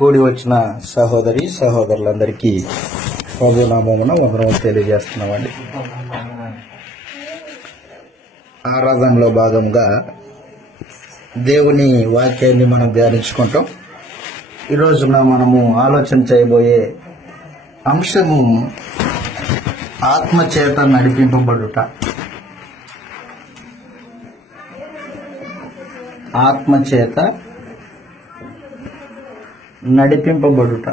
కూడి వచ్చిన సహోదరి సహోదరులందరికీ ప్రభునామమున వందనములు తెలియజేస్తున్నామండి. ఆరాధనలో భాగంగా దేవుని వాక్యాన్ని మనం ధ్యానించుకుంటాం. ఈరోజున మనము ఆలోచన చేయబోయే అంశము ఆత్మచేత నడిపింపబడుట. ఆత్మచేత నడిపింపబడుట.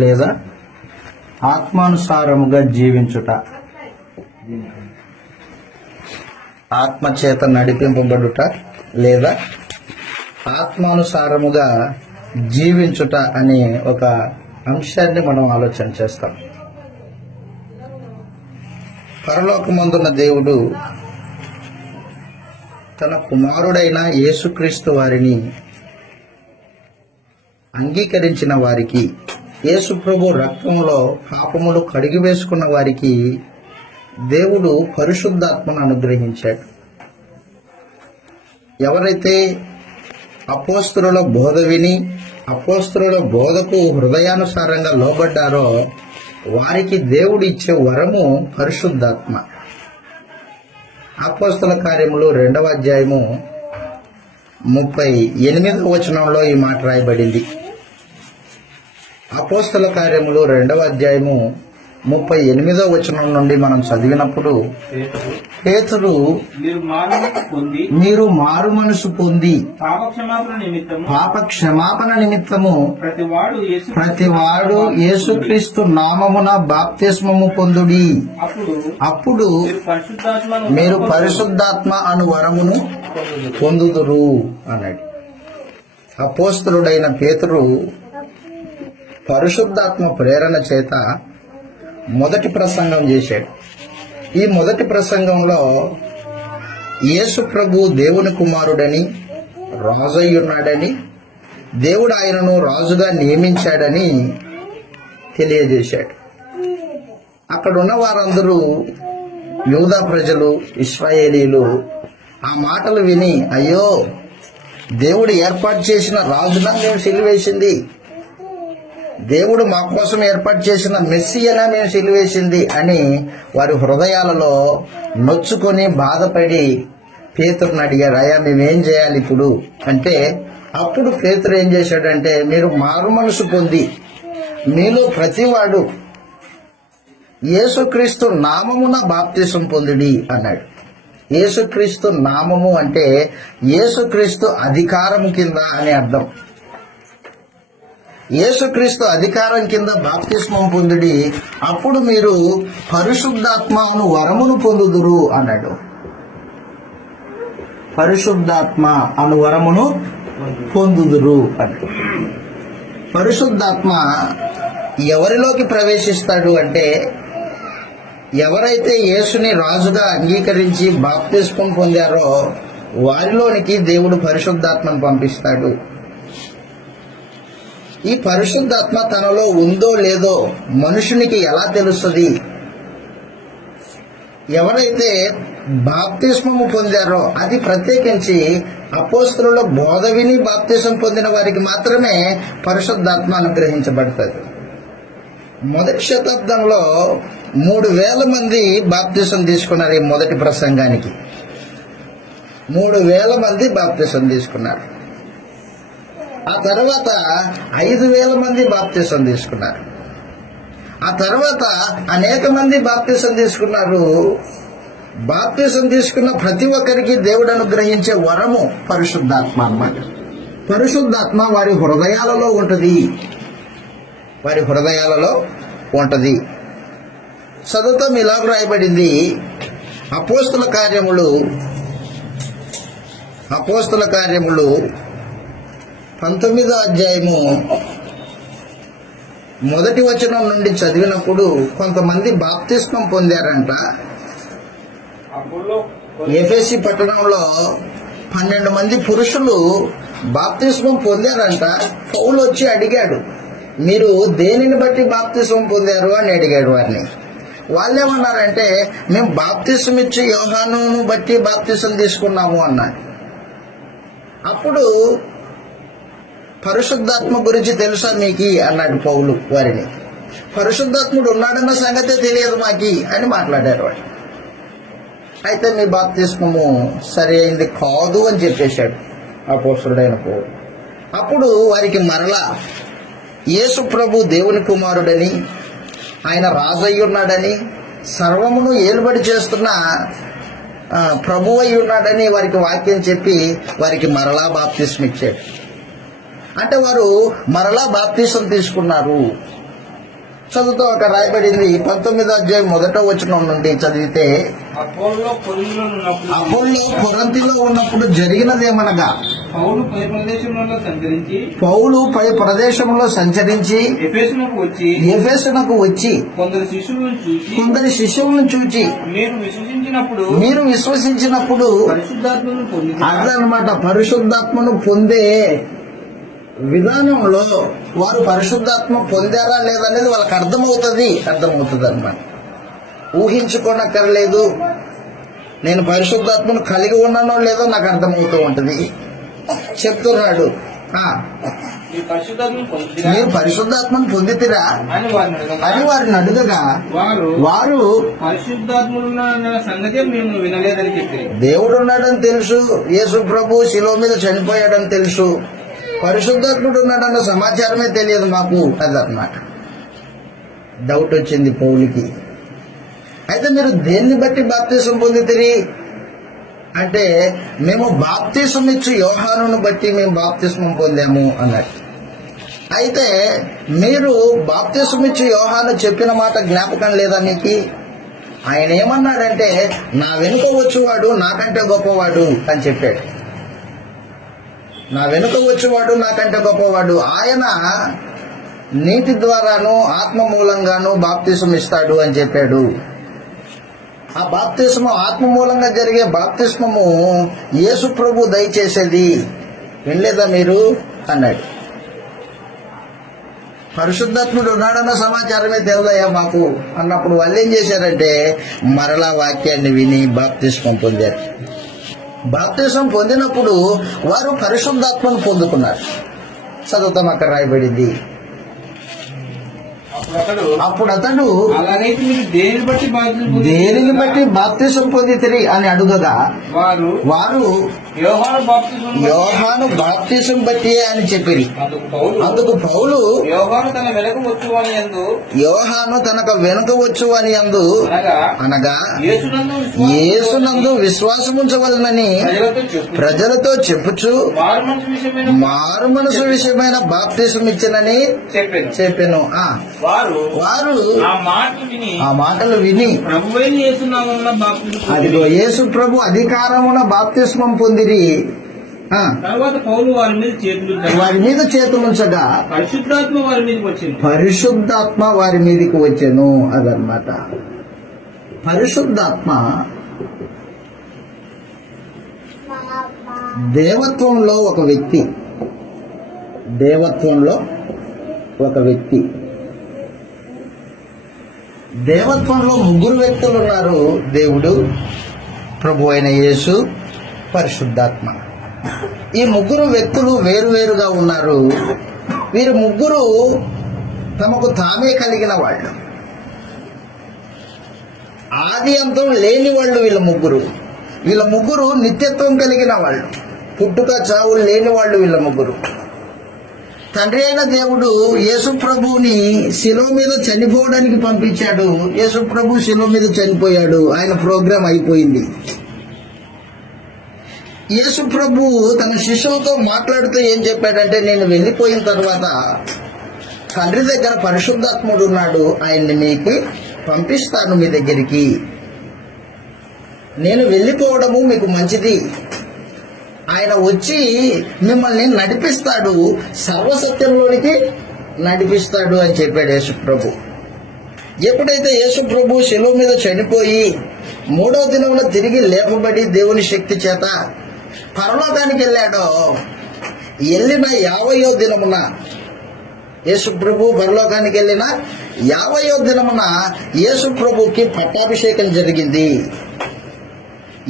లేదా ఆత్మానుసారముగా జీవించుట. ఆత్మచేత నడిపింపబడుట లేదా ఆత్మానుసారముగా జీవించుట అనే ఒక అంశాన్ని మనం ఆలోచన చేస్తాం. పరలోకమందున్న దేవుడు తన కుమారుడైన యేసుక్రీస్తు వారిని అంగీకరించిన వారికి, యేసు ప్రభు రక్తంలో పాపములు కడిగి వేసుకున్న వారికి దేవుడు పరిశుద్ధాత్మను అనుగ్రహించాడు. ఎవరైతే అపోస్తలుల బోధ విని అపోస్తలుల బోధకు హృదయానుసారంగా లోబడ్డారో వారికి దేవుడు ఇచ్చే వరము పరిశుద్ధాత్మ. అపోస్తల కార్యములు 2వ అధ్యాయము 38వ వచనంలో ఈ మాట రాయబడింది. అపోస్తల కార్యములు 2వ అధ్యాయము 38వ వచనం నుండి మనం చదివినప్పుడు, పేతురు మీరు మారు మనసు పొంది పాప క్షమాపణ నిమిత్తము ప్రతివాడు యేసుక్రీస్తు నామమున బాప్తిస్మము పొందుడి, అప్పుడు మీరు పరిశుద్ధాత్మ అను వరమును పొందుదురు అన్నాడు. అపోస్తలుడైన పేతురు పరిశుద్ధాత్మ ప్రేరణ చేత మొదటి ప్రసంగం చేశాడు. ఈ మొదటి ప్రసంగంలో యేసు ప్రభు దేవుని కుమారుడని, రాజయ్యున్నాడని, దేవుడు ఆయనను రాజుగా నియమించాడని తెలియజేశాడు. అక్కడున్న వారందరూ యూదా ప్రజలు, ఇశ్రాయేలీలు ఆ మాటలు విని, అయ్యో దేవుడు ఏర్పాటు చేసిన రాజునా మేము సిలువేసింది, దేవుడు మా కోసం ఏర్పాటు చేసిన మెస్సియనా మేము సిలువేసింది అని వారి హృదయాలలో నొచ్చుకొని బాధపడి పేతురుని అడిగారు, అయ్యా మేమేం చేయాలి ఇప్పుడు అంటే, అప్పుడు పేతురు ఏం చేశాడంటే, మీరు మారు మనసు పొంది మీలో ప్రతివాడు యేసుక్రీస్తు నామమున బాప్తిసం పొందుడి అన్నాడు. యేసుక్రీస్తు నామము అంటే యేసుక్రీస్తు అధికారము కింద అని అర్థం. యేసుక్రీస్తు అధికారం కింద బాప్తిస్మం పొందుడి, అప్పుడు మీరు పరిశుద్ధాత్మను వరమును పొందుదురు అన్నాడు. పరిశుద్ధాత్మ అను వరమును పొందుదురు అన్నాడు. పరిశుద్ధాత్మ ఎవరిలోకి ప్రవేశిస్తాడు అంటే, ఎవరైతే యేసుని రాజుగా అంగీకరించి బాప్తిస్మం పొందారో వారిలోనికి దేవుడు పరిశుద్ధాత్మను పంపిస్తాడు. ఈ పరిశుద్ధాత్మ తనలో ఉందో లేదో మనుషునికి ఎలా తెలుస్తుంది? ఎవరైతే బాప్తిస్మము పొందారో, అది ప్రత్యేకించి అపోస్తలుల బోధ విని బాప్తిస్మం పొందిన వారికి మాత్రమే పరిశుద్ధాత్మ అనుగ్రహించబడుతుంది. మొదటి శతాబ్దంలో 3,000 మంది బాప్తిస్మం తీసుకున్నారు. ఈ మొదటి ప్రసంగానికి 3,000 మంది బాప్తిస్మం తీసుకున్నారు. ఆ తర్వాత 5,000 మంది బాప్తిసం తీసుకున్నారు. ఆ తర్వాత అనేక మంది బాప్తిసం తీసుకున్నారు. బాప్తిసం తీసుకున్న ప్రతి ఒక్కరికి దేవుడు అనుగ్రహించే వరము పరిశుద్ధాత్మ అన్నమాట. పరిశుద్ధాత్మ వారి హృదయాలలో ఉంటుంది. వారి హృదయాలలో ఉంటుంది. చదువుతాం, ఇలాగ రాయబడింది. అపోస్తల కార్యములు 19వ అధ్యాయము 1వ వచనం నుండి చదివినప్పుడు కొంతమంది బాప్తిస్మం పొందారంట. ఎఫెసీ పట్టణంలో 12 మంది పురుషులు బాప్తిస్మం పొందారంట. పౌలు వచ్చి అడిగాడు, మీరు దేనిని బట్టి బాప్తిస్మం పొందారు అని అడిగాడు వారిని. వాళ్ళేమన్నారంటే మేము బాప్తిసం ఇచ్చి యోహానును బట్టి బాప్తిసం తీసుకున్నాము అన్నారు. అప్పుడు పరిశుద్ధాత్మ గురించి తెలుసా మీకు అన్నాడు పౌలు వారిని. పరిశుద్ధాత్ముడు ఉన్నాడన్న సంగతే తెలియదు మాకి అని మాట్లాడారు వాడు. అయితే మీ బాప్తిస్మము సరి అయింది కాదు అని చెప్పేశాడు అపోస్తలుడైన పౌలు. అప్పుడు వారికి మరలా యేసు ప్రభు దేవుని కుమారుడని, ఆయన రాజయ్య ఉన్నాడని, సర్వమును ఏలుబడి చేస్తున్న ప్రభు అయి ఉన్నాడని వారికి వాక్యం చెప్పి వారికి మరలా బాప్తిస్మ ఇచ్చాడు. అంటే వారు మరలా బాప్తిసం తీసుకున్నారు. చదువుతో ఒక రాయబడింది 19వ అధ్యాయం 1వ వచనం నుండి చదివితే, అపోల్లో కొరింథీలో ఉన్నప్పుడు జరిగినదేమనగా పౌలు పై ప్రదేశంలో సంచరించి ఎఫెసునకు వచ్చి కొందరి శిష్యులను చూచి మీరు విశ్వసించినప్పుడు అదనమాట పరిశుద్ధాత్మను పొందే విధానంలో వారు పరిశుద్ధాత్మ పొందారా లేదనేది వాళ్ళకి అర్థమవుతుంది అన్నమాట. ఊహించుకోనక్కర్లేదు. నేను పరిశుద్ధాత్మను కలిగి ఉన్నానో లేదో నాకు అర్థమవుతూ ఉంటుంది. చెప్తున్నాడు, మీరు పరిశుద్ధాత్మను పొందితిరా అని వారిని అడుగగా వారు దేవుడు ఉన్నాడని తెలుసు, యేసు ప్రభు శిలువ మీద చనిపోయాడని తెలుసు, పరిశుద్ధాత్ముడు ఉన్నాడన్న సమాచారమే తెలియదు మాకు అదన్నమాట. డౌట్ వచ్చింది పౌలుకి. అయితే మీరు దేన్ని బట్టి బాప్తిసం పొందితిరి అంటే, మేము బాప్తిసం ఇచ్చి యోహానును బట్టి మేము బాప్తిస్మం పొందాము అన్నాడు. అయితే మీరు బాప్తిసం ఇచ్చి యోహాను చెప్పిన మాట జ్ఞాపకం లేదా మీకు? ఆయన ఏమన్నాడంటే, నా వెనుక వచ్చేవాడు నాకంటే గొప్పవాడు అని చెప్పాడు. నా వెనుక వచ్చేవాడు నాకంటే గొప్పవాడు, ఆయన నీటి ద్వారాను ఆత్మ మూలంగాను బాప్తిసం ఇస్తాడు అని చెప్పాడు. ఆ బాప్తిస్మం ఆత్మ మూలంగా జరిగే బాప్తిస్మము యేసు ప్రభు దయచేసేది, వినలేదా మీరు అన్నాడు. పరిశుద్ధాత్ముడు ఉన్నాడన్న సమాచారమే తెలుదయ్యా మాకు అన్నప్పుడు వాళ్ళు ఏం చేశారంటే మరలా వాక్యాన్ని విని బాప్తిస్మం పొందారు. బాప్తిసం పొందినప్పుడు వారు పరిశుద్ధాత్మను పొందుకున్నారు. చదువుతాం, అక్కడ రాయబడింది, అప్పుడు అతడు దేనిని బట్టి బాప్తిసం పొందితిరి అని అడుగగా వారు యోహాను బాప్తిసం బట్టి అని చెప్పిరి. అందుకు పౌలు యోహాను తనకు వెనుక వచ్చు అని అందు అనగా యేసునందు విశ్వాసముంచవలనని ప్రజలతో చెప్పుచు మారు మనసు విషయమైన బాప్తిసం ఇచ్చినని చెప్పెను. వారు ఆ మాటలు విని అదిగో యేసు ప్రభు అధికారమున బాప్తిస్మం పొందిరి. తర్వాత పౌలు వారి మీద చేతులుంచగా పరిశుద్ధాత్మ వారి మీదకి వచ్చెను. అదన్నమాట. పరిశుద్ధాత్మ దేవత్వంలో ఒక వ్యక్తి. దేవత్వంలో ముగ్గురు వ్యక్తులు ఉన్నారు: దేవుడు, ప్రభు అయిన యేసు, పరిశుద్ధాత్మ. ఈ ముగ్గురు వ్యక్తులు వేరువేరుగా ఉన్నారు. వీరు ముగ్గురు తమకు తామే కలిగిన వాళ్ళు, ఆది అంతం లేని వాళ్ళు. వీళ్ళ ముగ్గురు నిత్యత్వం కలిగిన వాళ్ళు, పుట్టుక చావులు లేని వాళ్ళు వీళ్ళ ముగ్గురు. తండ్రి అయిన దేవుడు యేసు ప్రభువుని శిలువ మీద చనిపోవడానికి పంపించాడు. యేసు ప్రభు శిలువ మీద చనిపోయాడు, ఆయన ప్రోగ్రాం అయిపోయింది. యేసు ప్రభు తన శిష్యులతో మాట్లాడుతూ ఏం చెప్పాడంటే, నేను వెళ్ళిపోయిన తర్వాత తండ్రి దగ్గర పరిశుద్ధాత్ముడు ఉన్నాడు, ఆయన్ని మీకు పంపిస్తాను మీ దగ్గరికి. నేను వెళ్ళిపోవడము మీకు మంచిది, ఆయన వచ్చి మిమ్మల్ని నడిపిస్తాడు, సర్వసత్యంలోనికి నడిపిస్తాడు అని చెప్పాడు యేసు ప్రభు. ఎప్పుడైతే యేసు ప్రభు శిలువ మీద చనిపోయి 3వ దినమున తిరిగి లేపబడి దేవుని శక్తి చేత పరలోకానికి వెళ్ళాడో, వెళ్ళిన 50వ దినమున యేసు ప్రభు పరలోకానికి వెళ్ళిన 50వ దినమున యేసు ప్రభుకి పట్టాభిషేకం జరిగింది.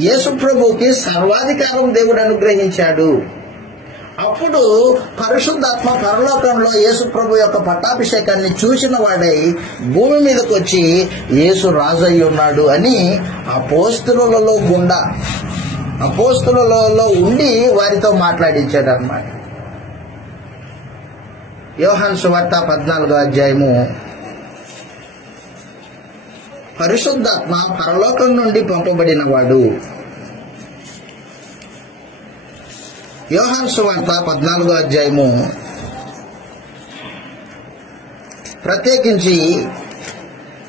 యేసు ప్రభుకి సర్వాధికారం దేవుడు అనుగ్రహించాడు. అప్పుడు పరిశుద్ధాత్మ పరలోకంలో యేసు ప్రభు యొక్క పట్టాభిషేకాన్ని చూసిన వాడై భూమి మీదకి వచ్చి యేసు రాజు అయి ఉన్నాడు అని అపోస్తలులలో ఉండి వారితో మాట్లాడించాడు అన్నమాట. యోహాను సువార్త 14వ అధ్యాయము. పరిశుద్ధాత్మ పరలోకం నుండి పంపబడిన వాడు. యోహాను సువార్త 14వ అధ్యాయము. ప్రత్యేకించి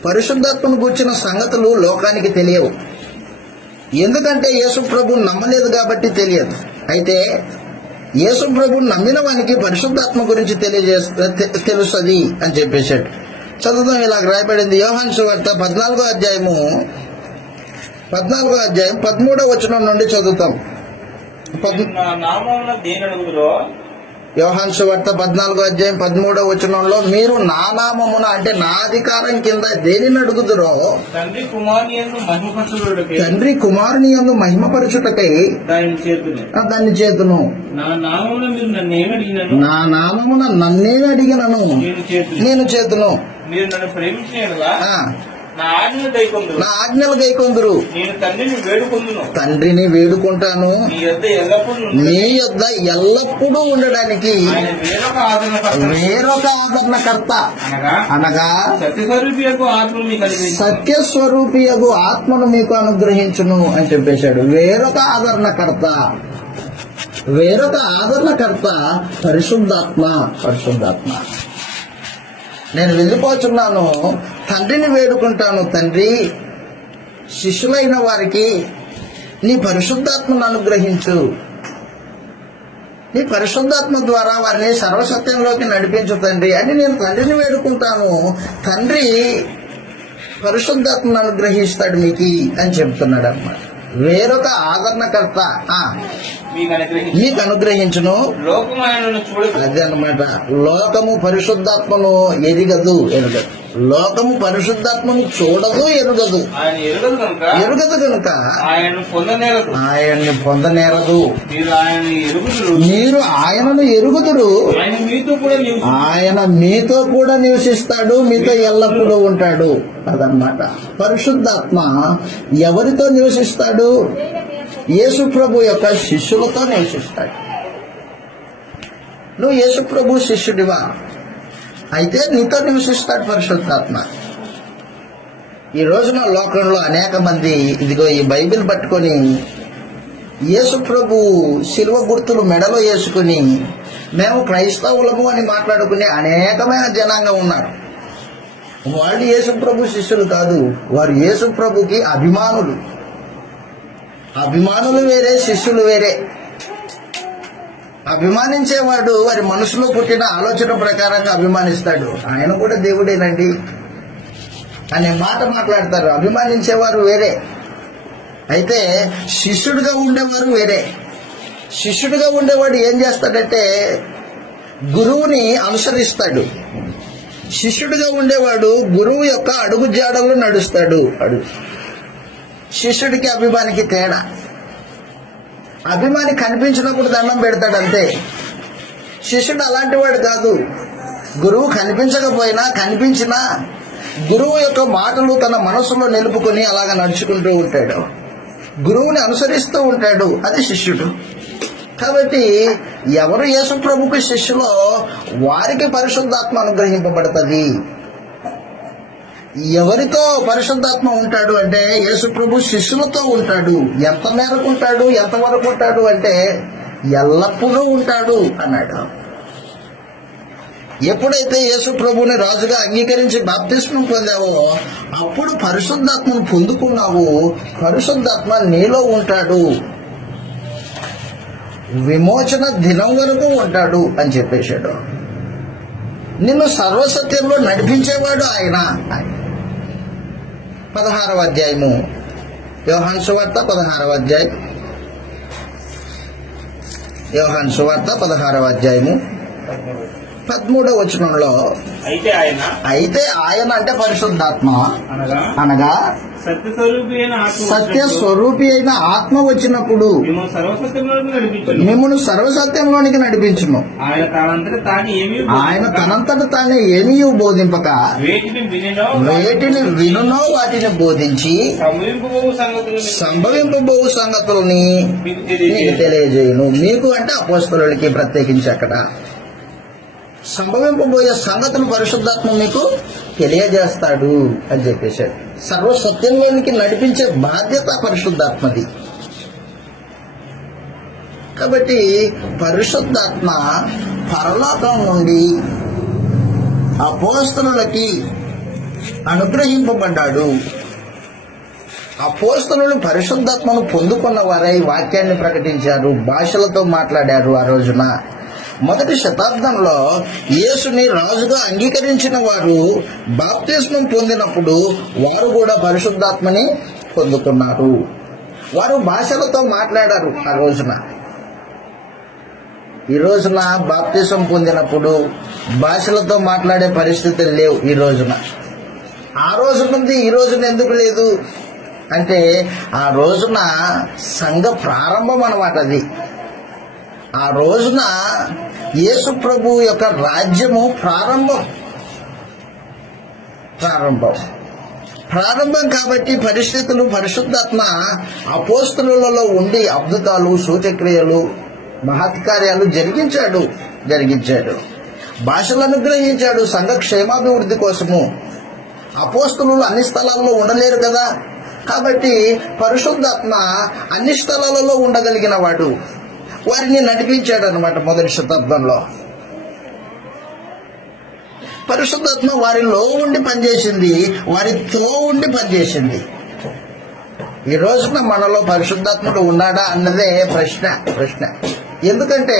పరిశుద్ధాత్మను గూర్చిన సంగతులు లోకానికి తెలియవు. ఎందుకంటే యేసు ప్రభుని నమ్మలేదు కాబట్టి తెలియదు. అయితే యేసు ప్రభుని నమ్మిన వానికి పరిశుద్ధాత్మ గురించి తెలుస్తుంది అని చెప్పేశాడు. చదువుదాం. ఇలా రాయబడింది. యోహాను సువార్త 14వ అధ్యాయం 13వ వచనం నుండి చదువుతాం. యోహాను సువార్త 14వ అధ్యాయం 13వ వచనంలో, మీరు నా నామమున అంటే నా అధికారం కింద దేనిని అడుగుదురో తండ్రి కుమారుని యందు మహిమపరచుటకై దాన్ని చేతును. నా నామమున నన్నేమి అడిగినను నేను చేతును. మీరు నన్ను ప్రేమించిన నా ఆజ్ఞలు గైకొందురు. తండ్రిని వేడుకుంటాను, నీ యొద్ద ఎల్లప్పుడూ ఉండడానికి వేరొక ఆదరణకర్త అనగా సత్యస్వరూపియగు ఆత్మను మీకు అనుగ్రహించును అని చెప్పేశాడు. వేరొక ఆదరణకర్త పరిశుద్ధాత్మ. నేను వెళ్ళిపోతున్నాను, తండ్రిని వేడుకుంటాను, తండ్రి శిష్యులైన వారికి నీ పరిశుద్ధాత్మను అనుగ్రహించు. నీ పరిశుద్ధాత్మ ద్వారా వారిని సర్వసత్యంలోకి నడిపించు తండ్రి అని నేను తండ్రిని వేడుకుంటాను. తండ్రి పరిశుద్ధాత్మను అనుగ్రహిస్తాడు మీకు అని చెప్తున్నాడు అన్నమాట. వేరొక ఆదరణకర్త మీకు అనుగ్రహించును. అదే అన్నమాట. లోకము పరిశుద్ధాత్మను ఎరుగదు. లోకము పరిశుద్ధాత్మను చూడదు, ఎరుగదు కనుక ఆయన్ని పొందనేరదు. మీరు ఆయనను ఎరుగుదురు, ఆయన మీతో కూడా నివసిస్తాడు, మీతో ఎల్లప్పుడూ ఉంటాడు. అదన్నమాట. పరిశుద్ధాత్మ ఎవరితో నివసిస్తాడు? యేసు ప్రభు యొక్క శిష్యులతో నివసిస్తాడు. నువ్వు యేసు ప్రభు శిష్యుడివా? అయితే నీతో నివసిస్తాడు పరిశుద్ధాత్మ. ఈ రోజున లోకంలో అనేక మంది ఇదిగో ఈ బైబిల్ పట్టుకొని యేసు ప్రభు శిలువ గుర్తులు మెడలో వేసుకుని మేము క్రైస్తవులము అని మాట్లాడుకునే అనేకమైన జనాంగం ఉన్నారు. వాళ్ళు యేసు ప్రభు శిష్యులు కాదు, వారు యేసు ప్రభుకి అభిమానులు వేరే, శిష్యులు వేరే. అభిమానించేవాడు వారి మనసులో పుట్టిన ఆలోచన ప్రకారంగా అభిమానిస్తాడు. ఆయన కూడా దేవుడేనండి అనే మాట మాట్లాడతారు. అభిమానించేవారు వేరే, అయితే శిష్యుడిగా ఉండేవారు వేరే. శిష్యుడిగా ఉండేవాడు ఏం చేస్తాడంటే గురువుని అనుసరిస్తాడు. శిష్యుడిగా ఉండేవాడు గురువు యొక్క అడుగు జాడల్లో నడుస్తాడు. శిష్యుడికి అభిమానికి తేడా. అభిమాని కనిపించినప్పుడు దండం పెడతాడు అంతే. శిష్యుడు అలాంటి వాడు కాదు. గురువు కనిపించినా గురువు యొక్క మాటలు తన మనసులో నిలుపుకొని అలాగా నడుచుకుంటూ ఉంటాడు, గురువుని అనుసరిస్తూ ఉంటాడు. అది శిష్యుడు. కాబట్టి ఎవరు యేసు ప్రభుకి శిష్యులో వారికి పరిశుద్ధాత్మ అనుగ్రహింపబడుతుంది. ఎవరితో పరిశుద్ధాత్మ ఉంటాడు అంటే యేసు ప్రభు శిష్యులతో ఉంటాడు. ఎంత మేరకు ఉంటాడు, ఎంతవరకు ఉంటాడు అంటే ఎల్లప్పుడూ ఉంటాడు అన్నాడు. ఎప్పుడైతే యేసు ప్రభుని రాజుగా అంగీకరించి బాప్తిస్మం పొందావో అప్పుడు పరిశుద్ధాత్మను పొందుకున్నావు. పరిశుద్ధాత్మ నీలో ఉంటాడు, విమోచన దినం వరకు ఉంటాడు అని చెప్పేశాడు. నిన్ను సర్వసత్యంలో నడిపించేవాడు ఆయన. 16వ అధ్యాయము యోహాను సువార్త 16వ అధ్యాయం. యోహాను సువార్త 16వ అధ్యాయము 13వ వచనంలో అయితే ఆయన అయితే ఆయన అంటే పరిశుద్ధాత్మ అనగా అనగా సత్యస్వరూపి అయిన ఆత్మ సత్య స్వరూపి అయిన ఆత్మ వచ్చినప్పుడు మిమ్మల్ని సర్వసత్యంలోకి నడిపించును. మిమ్మల్ని సర్వసత్యంలోనికి నడిపించును. ఆయన తానంతట తాను ఏమీ ఆయన తనంతట తానే ఏమీ బోధింపక వేటిని వినినో వేటిని వినునో వాటిని బోధించి సంభవింపబోవు సంగతులను సంభవింపబో సంగతులని మీకు నీకు తెలియజేయును. తెలియజేయును. మీకు అంటే అపోస్తలులకి ప్రత్యేకించి అక్కడ సంభవింపబోయే సంగతులు పరిశుద్ధాత్మ మీకు తెలియజేస్తాడు అని చెప్పేశాడు. సర్వసత్యంలోనికి నడిపించే బాధ్యత పరిశుద్ధాత్మది. కాబట్టి పరిశుద్ధాత్మ పరలోకం నుండి అపోస్తలులకి అనుగ్రహింపబడ్డాడు. అపోస్తలులు పరిశుద్ధాత్మను పొందుకున్న వారై వాక్యాన్ని ప్రకటించారు, భాషలతో మాట్లాడారు. ఆ రోజున మొదటి శతాబ్దంలో యేసుని రాజుగా అంగీకరించిన వారు బాప్తిస్మం పొందినప్పుడు వారు కూడా పరిశుద్ధాత్మని పొందుకున్నారు. వారు భాషలతో మాట్లాడారు ఆ రోజున. ఈ రోజున బాప్తిస్మం పొందినప్పుడు భాషలతో మాట్లాడే పరిస్థితులు లేవు ఈ రోజున. ఆ రోజు నుండి ఈ రోజున ఎందుకు లేదు అంటే ఆ రోజున సంఘ ప్రారంభం అన్నమాట అది. ఆ రోజున యేసు ప్రభు యొక్క రాజ్యము ప్రారంభం కాబట్టి పరిస్థితులు పరిశుద్ధాత్మ అపోస్తలులలో ఉండి అద్భుతాలు, సూచక్రియలు, మహత్కార్యాలు జరిగించాడు. భాషలు అనుగ్రహించాడు సంఘ క్షేమాభివృద్ధి కోసము. అపోస్తలులు అన్ని స్థలాల్లో ఉండలేరు కదా, కాబట్టి పరిశుద్ధాత్మ అన్ని స్థలాలలో ఉండగలిగిన వాడు. వారిని నడిపించాడు అనమాట. మొదటి శతాబ్దంలో పరిశుద్ధాత్మ వారిలో ఉండి పనిచేసింది, వారితో ఉండి పనిచేసింది. ఈ రోజున మనలో పరిశుద్ధాత్ముడు ఉన్నాడా అన్నదే ప్రశ్న. ఎందుకంటే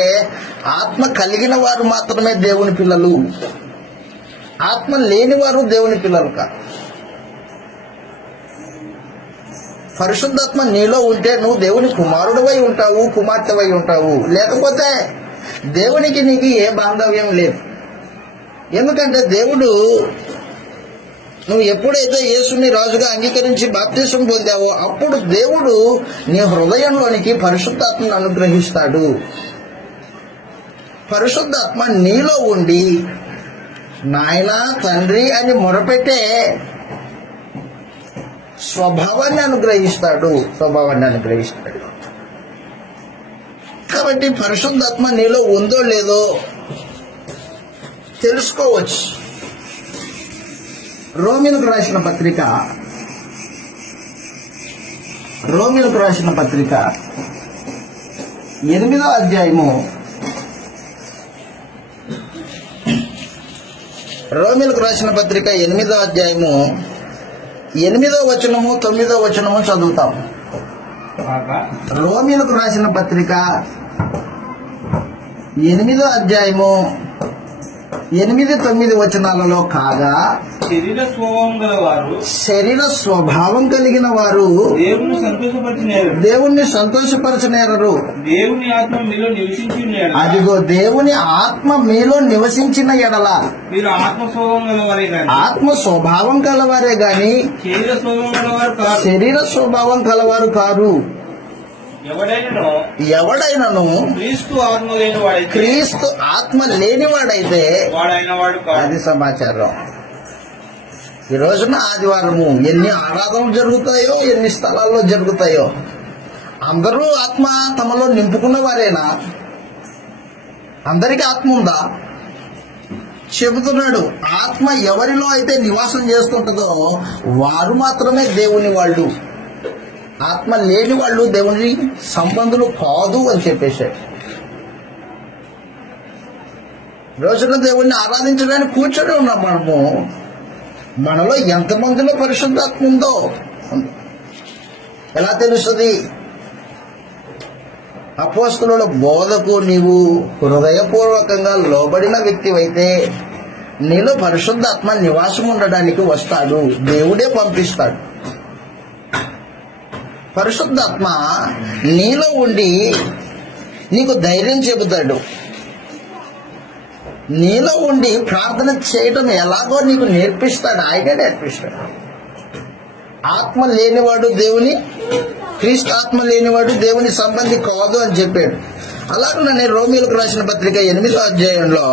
ఆత్మ కలిగిన వారు మాత్రమే దేవుని పిల్లలు, ఆత్మ లేని వారు దేవుని పిల్లలు కాదు. పరిశుద్ధాత్మ నీలో ఉంటే నువ్వు దేవుని కుమారుడివై ఉంటావు, కుమార్తెవై ఉంటావు. లేకపోతే దేవునికి నీకు ఏ బాంధవ్యం లేదు. ఎందుకంటే దేవుడు, నువ్వు ఎప్పుడైతే యేసుని రాజుగా అంగీకరించి బాప్తిసం పొందావో అప్పుడు దేవుడు నీ హృదయంలోనికి పరిశుద్ధాత్మను అనుగ్రహిస్తాడు. పరిశుద్ధాత్మ నీలో ఉండి నాయనా తండ్రి అని మొరపెట్టే స్వభావాన్ని అనుగ్రహిస్తాడు. కాబట్టి పరిశుద్ధాత్మ నీలో ఉందో లేదో తెలుసుకోవచ్చు. రోమీలకు రాసిన పత్రిక 8వ అధ్యాయము రోమీలకు రాసిన పత్రిక 8వ అధ్యాయము 8వ వచనము 9వ వచనము చదువుతాం. కాగా రోమీలకు రాసిన పత్రిక 8వ అధ్యాయము 8-9 వచనాలలో కాగా శరీర స్వభావం గలవారు శరీర స్వభావం కలిగిన వారు దేవుణ్ణి సంతోషపరచనేరరు. దేవుని ఆత్మ మీలో నివసించి అదిగో దేవుని ఆత్మ మీలో నివసించిన ఎడల మీరు ఆత్మ స్వభావం గలవారే కానీ ఆత్మ స్వభావం కలవారే గాని శరీర స్వభావం గలవారు కాదు. శరీర స్వభావం కలవారు కారు. ఎవడైనను క్రీస్తు ఆత్మ లేని వాడైతే క్రీస్తు ఆత్మ లేనివాడైతే వాడైన వాడు కాదు. అది సమాచారం. ఈ రోజున ఆదివారము ఎన్ని ఆరాధనలు జరుగుతాయో, ఎన్ని స్థలాల్లో జరుగుతాయో, అందరూ ఆత్మ తమలో నింపుకున్న వారేనా? అందరికీ ఆత్మ ఉందా? చెబుతున్నాడు, ఆత్మ ఎవరిలో అయితే నివాసం చేస్తుంటుందో వారు మాత్రమే దేవుని వాళ్ళు. ఆత్మ లేని వాళ్ళు దేవుని సంబంధులు కాదు అని చెప్పేశాడు. రోజున దేవుణ్ణి ఆరాధించడానికి కూర్చొని ఉన్నాం మనము. మనలో ఎంతమందిలో పరిశుద్ధాత్మ ఉందో ఎలా తెలుస్తుంది? అపోస్తలుల బోధకు నీవు హృదయపూర్వకంగా లోబడిన వ్యక్తివైతే నీలో పరిశుద్ధాత్మ నివాసం ఉండడానికి వస్తాడు. దేవుడే పంపిస్తాడు. పరిశుద్ధాత్మ నీలో ఉండి నీకు ధైర్యం చెబుతాడు. నీలో ఉండి ప్రార్థన చేయటం ఎలాగో నీకు నేర్పిస్తాడు, ఆయనే నేర్పిస్తాడు. ఆత్మ లేనివాడు దేవుని, క్రీస్తు ఆత్మ లేనివాడు దేవుని సంబంధి కాదు అని చెప్పాడు. అలాగే రోమీలకు రాసిన పత్రిక 8వ అధ్యాయంలో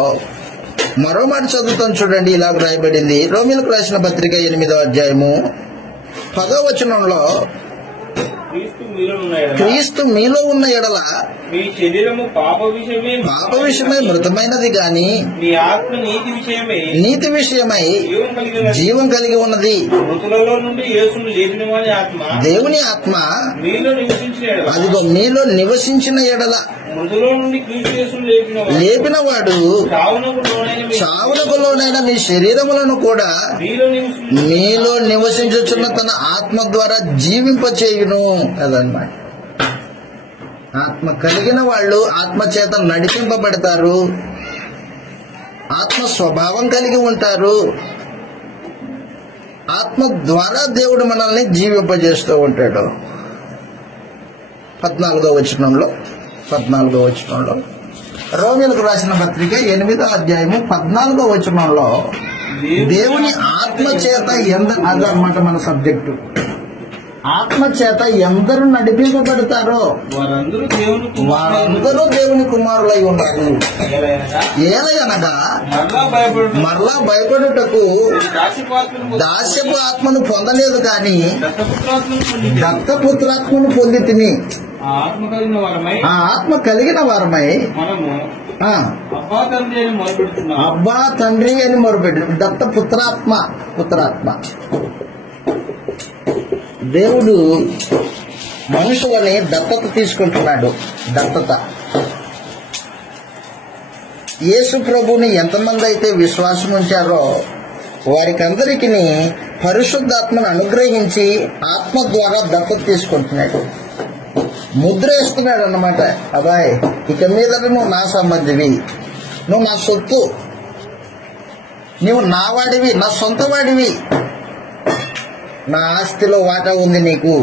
మరో మాట చదువుతాను చూడండి. ఇలాగ రాయబడింది, రోమీలకు రాసిన పత్రిక 8వ అధ్యాయము 10వ వచనంలో, క్రీస్తు మీలో ఉన్న క్రీస్తు మీలో ఉన్న ఎడల ఎడల మీ శరీరము పాప విషయమై మృతమైనది గాని మీ ఆత్మ నీతి విషయమై జీవం కలిగి ఉన్నది. జీవం కలిగి ఉన్నది. మృతులలో నుండి యేసును లేపిన వాని ఆత్మ దేవుని ఆత్మ మీలో నివసించిన ఎడల, అదిగో మీలో నివసించిన ఎడల మృతులో నుండి క్రీస్తు యేసును లేపిన వాడు చావునకు లోనైన చావునకు లోనైన మీ మీ శరీరములను కూడా మీలో నివసించుచున్న తన ఆత్మ ద్వారా జీవింపచేయును. అదన్నమాట. ఆత్మ కలిగిన వాళ్ళు ఆత్మ చేత నడిపింపబడతారు, ఆత్మ స్వభావం కలిగి ఉంటారు. ఆత్మ ద్వారా దేవుడు మనల్ని జీవింపజేస్తూ ఉంటాడు. 14వ వచనంలో రోమీలకు రాసిన పత్రిక 8వ అధ్యాయము 14వ వచనంలో దేవుని ఆత్మ చేత అదన్నమాట మన సబ్జెక్టు. ఆత్మ చేత ఎందరు నడిపింపబడతారో వారందరూ దేవుని కుమారులై ఉన్నారు. ఏలయనగా మరలా భయపడుటకు దాస్యపు ఆత్మను పొందలేదు కానీ దత్తపుత్రాత్మను పొంది తిని ఆ ఆత్మ కలిగిన వారమై అబ్బా తండ్రి అని మొరపెట్టి దత్త పుత్రాత్మ. దేవుడు మనుషులని దత్తత తీసుకుంటున్నాడు. దత్తత. యేసు ప్రభుని ఎంతమంది అయితే విశ్వాసం ఉంచారో వారికందరికీ పరిశుద్ధాత్మను అనుగ్రహించి ఆత్మ ద్వారా దత్తత తీసుకుంటున్నాడు. ముద్ర వేస్తున్నాడు అన్నమాట. అబ్బాయి, ఇక మీద నువ్వు నా సంబంధివి, నువ్వు నా సొత్తు, నువ్వు నా వాడివి, నా సొంత వాడివి, నా ఆస్తిలో వాటా ఉంది నీకు,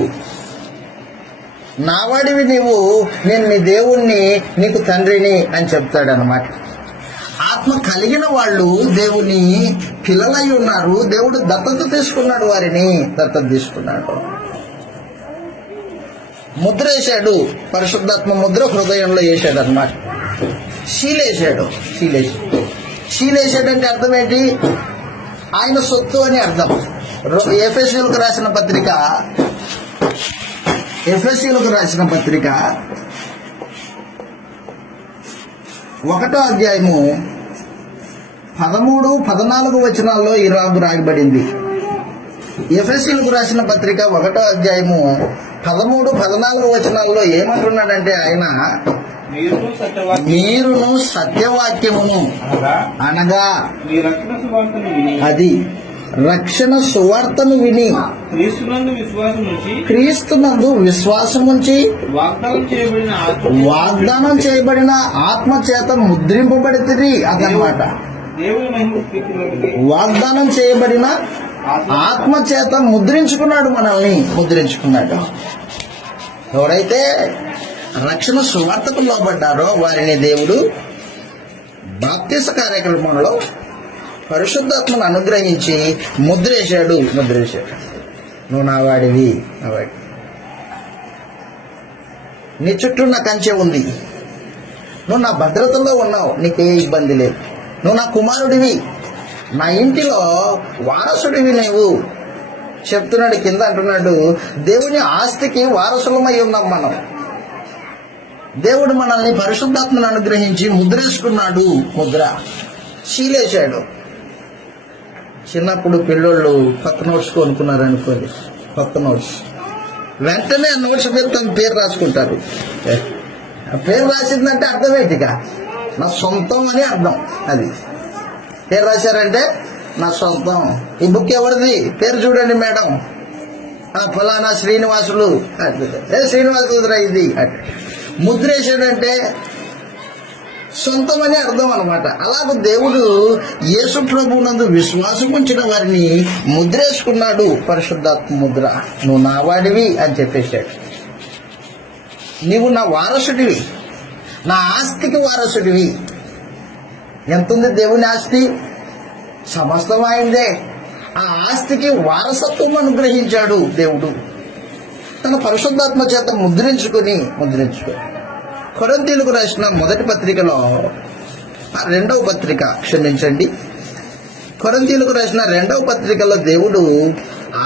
నా వాడివి నీవు, నేను నీ దేవుణ్ణి, నీకు తండ్రిని అని చెప్తాడు అన్నమాట. ఆత్మ కలిగిన వాళ్ళు దేవుని పిల్లలై ఉన్నారు. దేవుడు దత్తత తీసుకున్నాడు, వారిని దత్తత తీసుకున్నాడు. ముద్ర వేశాడు, పరిశుద్ధాత్మ ముద్ర హృదయంలో వేసాడు అన్నమాట. శీలేశాడు. శీలేశాడంటే అర్థం ఏంటి? ఆయన సొత్తు అని అర్థం. ఎఫెసీయులకు రాసిన పత్రిక 1వ అధ్యాయము 13, 14 వచనాల్లో ఈ రాయబడింది. ఎఫెసీయులకు రాసిన పత్రిక 1వ అధ్యాయము 13, 14 వచనాల్లో ఏమంటున్నాడంటే ఆయన, మీరును సత్యవాక్యమును అనగా అది రక్షణ సువార్తను విని క్రీస్తునందు విశ్వాసముంచి వాగ్దానం చేయబడిన ఆత్మ చేత ముద్రింపబడితిరి అదన్నమాట. వాగ్దానం చేయబడిన ఆత్మ చేత ముద్రించుకున్నాడు, మనల్ని ముద్రించుకున్నాడు. ఎవరైతే రక్షణ సువార్తకు లోబడ్డారో వారిని దేవుడు బాప్తిస కార్యక్రమంలో పరిశుద్ధాత్మను అనుగ్రహించి ముద్రేశాడు. నువ్వు నా వాడివి. నీ చుట్టూ నా కంచె ఉంది, నువ్వు నా భద్రతలో ఉన్నావు, నీకే ఇబ్బంది లేదు. నువ్వు నా కుమారుడివి, నా ఇంటిలో వారసుడివి నీవు చెప్తున్నాడు. కింద అంటున్నాడు, దేవుని ఆస్తికి వారసులమై ఉన్నాం మనం. దేవుడు మనల్ని పరిశుద్ధాత్మను అనుగ్రహించి ముద్రేసుకున్నాడు. ముద్ర శీలేశాడు. చిన్నప్పుడు పిల్లోళ్ళు కొత్త నోట్స్ కొనుక్కున్నారు అనుకోండి, కొత్త నోట్స్, వెంటనే ఆ నోట్స్ మీద తమ పేరు రాసుకుంటారు. ఆ పేరు రాసిందంటే అర్థం ఏంటిగా? నా సొంతం అని అర్థం. అది పేరు రాశారంటే నా సొంతం. ఈ బుక్ ఎవరిది? పేరు చూడండి మేడం, ఫలానా శ్రీనివాసులు. శ్రీనివాసులు ఇది అంటే ముద్రేశాడంటే సొంతం అని అర్థం అనమాట. అలాగే దేవుడు యేసు ప్రభువునందు విశ్వాసం ఉంచిన వారిని ముద్రేసుకున్నాడు. పరిశుద్ధాత్మ ముద్ర. నువ్వు నా వాడివి అని చెప్పేశాడు. నీవు నా వారసుడివి, నా ఆస్తికి వారసుడివి. ఎంత ఉంది దేవుని ఆస్తి? సమస్తం ఆయనదే. ఆ ఆస్తికి వారసత్వం అనుగ్రహించాడు దేవుడు తన పరిశుద్ధాత్మ చేత ముద్రించుకొని కొరింథీయులకు రాసిన మొదటి పత్రికలో, రెండవ పత్రిక క్షమించండి, కొరింథీయులకు రాసిన రెండవ పత్రికలో దేవుడు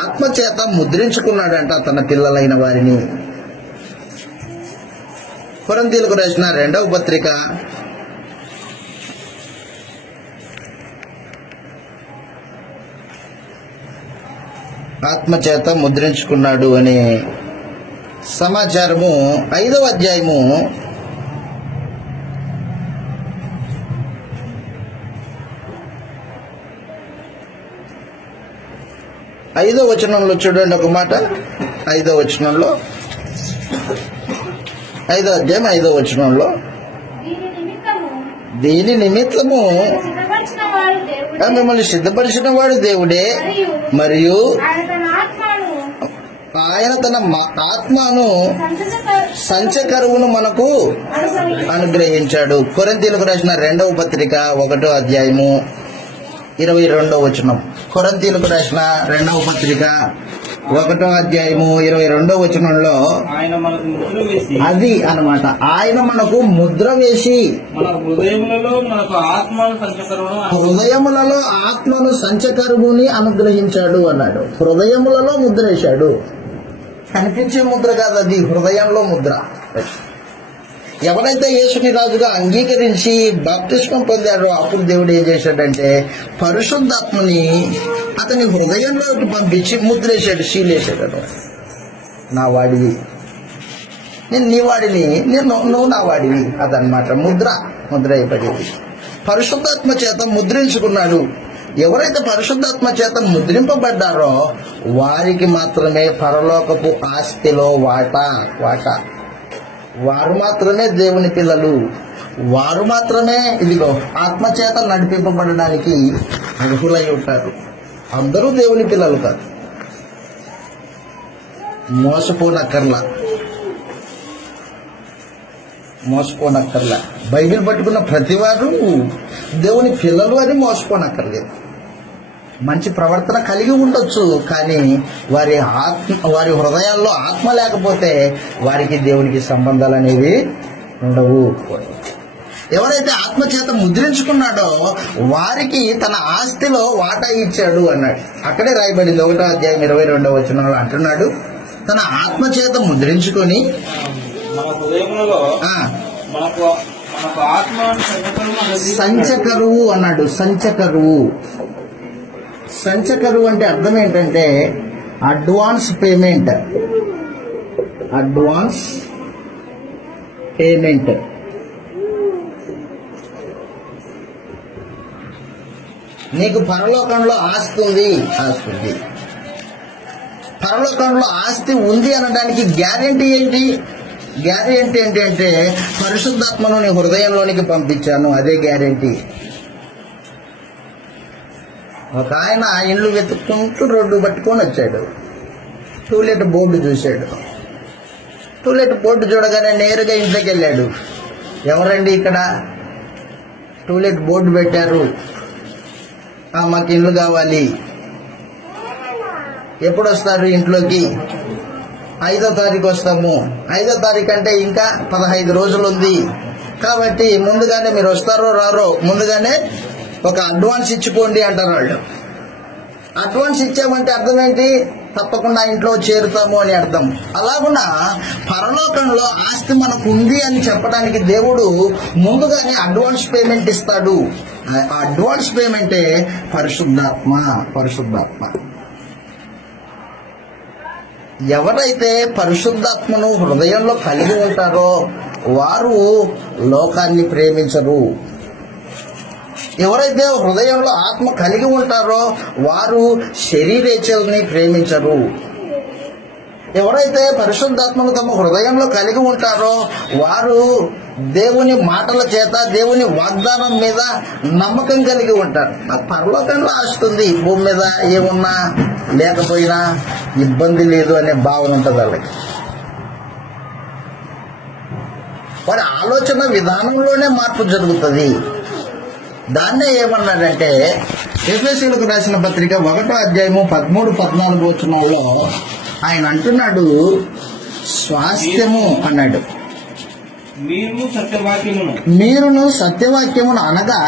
ఆత్మ చేత ముద్రించుకున్నాడంట తన పిల్లలైన వారిని. కొరింథీయులకు రాసిన రెండవ పత్రిక ఆత్మ చేత ముద్రించుకున్నాడు అనే సమాచారము 5వ అధ్యాయము 5వ వచనంలో చూడండి ఒక మాట. 5వ వచనంలో, 5వ అధ్యాయం 5వ వచనంలో, దీని నిమిత్తము మిమ్మల్ని సిద్ధపరిచిన వాడు దేవుడే, మరియు ఆయన తన ఆత్మను సంచకరువును మనకు అనుగ్రహించాడు. కొరింథీయులకు రాసిన 2వ పత్రిక 1వ అధ్యాయము 22వ వచనం. కొరింథీయులకు రాసిన 2వ పత్రిక 1వ అధ్యాయము 22వ వచనంలో అది అన్నమాట, ఆయన మనకు ముద్ర వేసి మన హృదయములలో ఆత్మను సంచకరువుని అనుగ్రహించాడు అన్నాడు. హృదయములలో ముద్ర వేశాడు. కనిపించే ముద్ర కాదు, అది హృదయంలో ముద్ర. ఎవరైతే యేసుని రాజుగా అంగీకరించి బాప్తిస్మం పొందాడో అప్పుడు దేవుడు ఏం చేశాడంటే పరిశుద్ధాత్మని అతని హృదయంలోకి పంపించి ముద్రేశాడు, సీలేశాడు. నా వాడివి, నేను నీ వాడిని, నువ్వు నా వాడివి. అదనమాట ముద్ర అయిపోయింది. పరిశుద్ధాత్మ చేత ముద్రించుకున్నాడు. ఎవరైతే పరిశుద్ధాత్మ చేత ముద్రింపబడ్డారో వారికి మాత్రమే పరలోకపు ఆస్తిలో వాటా. వారు మాత్రమే దేవుని పిల్లలు. వారు మాత్రమే ఇదిగో ఆత్మచేత నడిపింపబడడానికి అర్హులై ఉంటారు. అందరూ దేవుని పిల్లలు కాదు. మోసపోనక్కర్లా. బైబిల్ పట్టుకున్న ప్రతి వారు దేవుని పిల్లలు అని మోసపోనక్కర్లేదు. మంచి ప్రవర్తన కలిగి ఉండొచ్చు, కానీ వారి హృదయాల్లో ఆత్మ లేకపోతే వారికి దేవునికి సంబంధాలు అనేవి ఉండవు. ఎవరైతే ఆత్మ చేత ముద్రించుకున్నాడో వారికి తన ఆస్తిలో వాటా ఇచ్చాడు అన్నాడు. అక్కడే రాయబడింది 1వ అధ్యాయం 22వ వచనంలో అంటున్నాడు, తన ఆత్మ చేత ముద్రించుకొని మన హృదయములలో మనకు సంచకరువు అన్నాడు. సంచకరువు అంటే అర్థం ఏంటంటే అడ్వాన్స్ పేమెంట్. నీకు పరలోకంలో ఆస్తి ఉంది. పరలోకంలో ఆస్తి ఉంది అనడానికి గ్యారెంటీ ఏంటి? గ్యారెంటీ ఏంటంటే పరిశుద్ధాత్మను నీ హృదయంలోనికి పంపించాను, అదే గ్యారెంటీ. ఒక ఆయన ఇల్లు వెతుక్కుంటూ రోడ్డు పట్టుకొని వచ్చాడు. టూలెట్ బోర్డు చూశాడు. టూలెట్ బోర్డు చూడగానే నేరుగా ఇంట్లోకి వెళ్ళాడు. ఎవరండి ఇక్కడ టూలెట్ బోర్డు పెట్టారు? మాకు ఇల్లు కావాలి. ఎప్పుడు వస్తారు ఇంట్లోకి? 5వ తారీఖు వస్తాము. 5వ తారీఖు అంటే ఇంకా 15 రోజులు ఉంది. కాబట్టి ముందుగానే మీరు వస్తారో రారో ముందుగానే ఒక అడ్వాన్స్ ఇచ్చిపోండి అంటారు వాళ్ళు. అడ్వాన్స్ ఇచ్చామంటే అర్థం ఏంటి? తప్పకుండా ఇంట్లో చేరుతాము అని అర్థం. అలాగున్నా పరలోకంలో ఆస్తి మనకు ఉంది అని చెప్పడానికి దేవుడు ముందుగానే అడ్వాన్స్ పేమెంట్ ఇస్తాడు. ఆ అడ్వాన్స్ పేమెంటే పరిశుద్ధాత్మ. ఎవరైతే పరిశుద్ధాత్మను హృదయంలో కలిగి ఉంటారో వారు లోకాన్ని ప్రేమించరు. ఎవరైతే హృదయంలో ఆత్మ కలిగి ఉంటారో వారు శరీరేచ్ఛల్ని ప్రేమించరు. ఎవరైతే పరిశుద్ధాత్మను తమ హృదయంలో కలిగి ఉంటారో వారు దేవుని మాటల చేత దేవుని వాగ్దానం మీద నమ్మకం కలిగి ఉంటారు. నాకు పరలోకంలో ఆస్తుంది, భూమి మీద ఏమున్నా లేకపోయినా ఇబ్బంది లేదు అనే భావన ఉంటుంది వాళ్ళకి. వారి ఆలోచన విధానంలోనే మార్పు జరుగుతుంది. దాన్నే ఏమన్నాడంటే ఎఫెసీయులకు రాసిన పత్రిక 1వ అధ్యాయము 13-14 వచనాల్లో ఆయన అంటున్నాడు, స్వాస్థ్యము అన్నాడు. మీరును సత్యవాక్యమును అనగా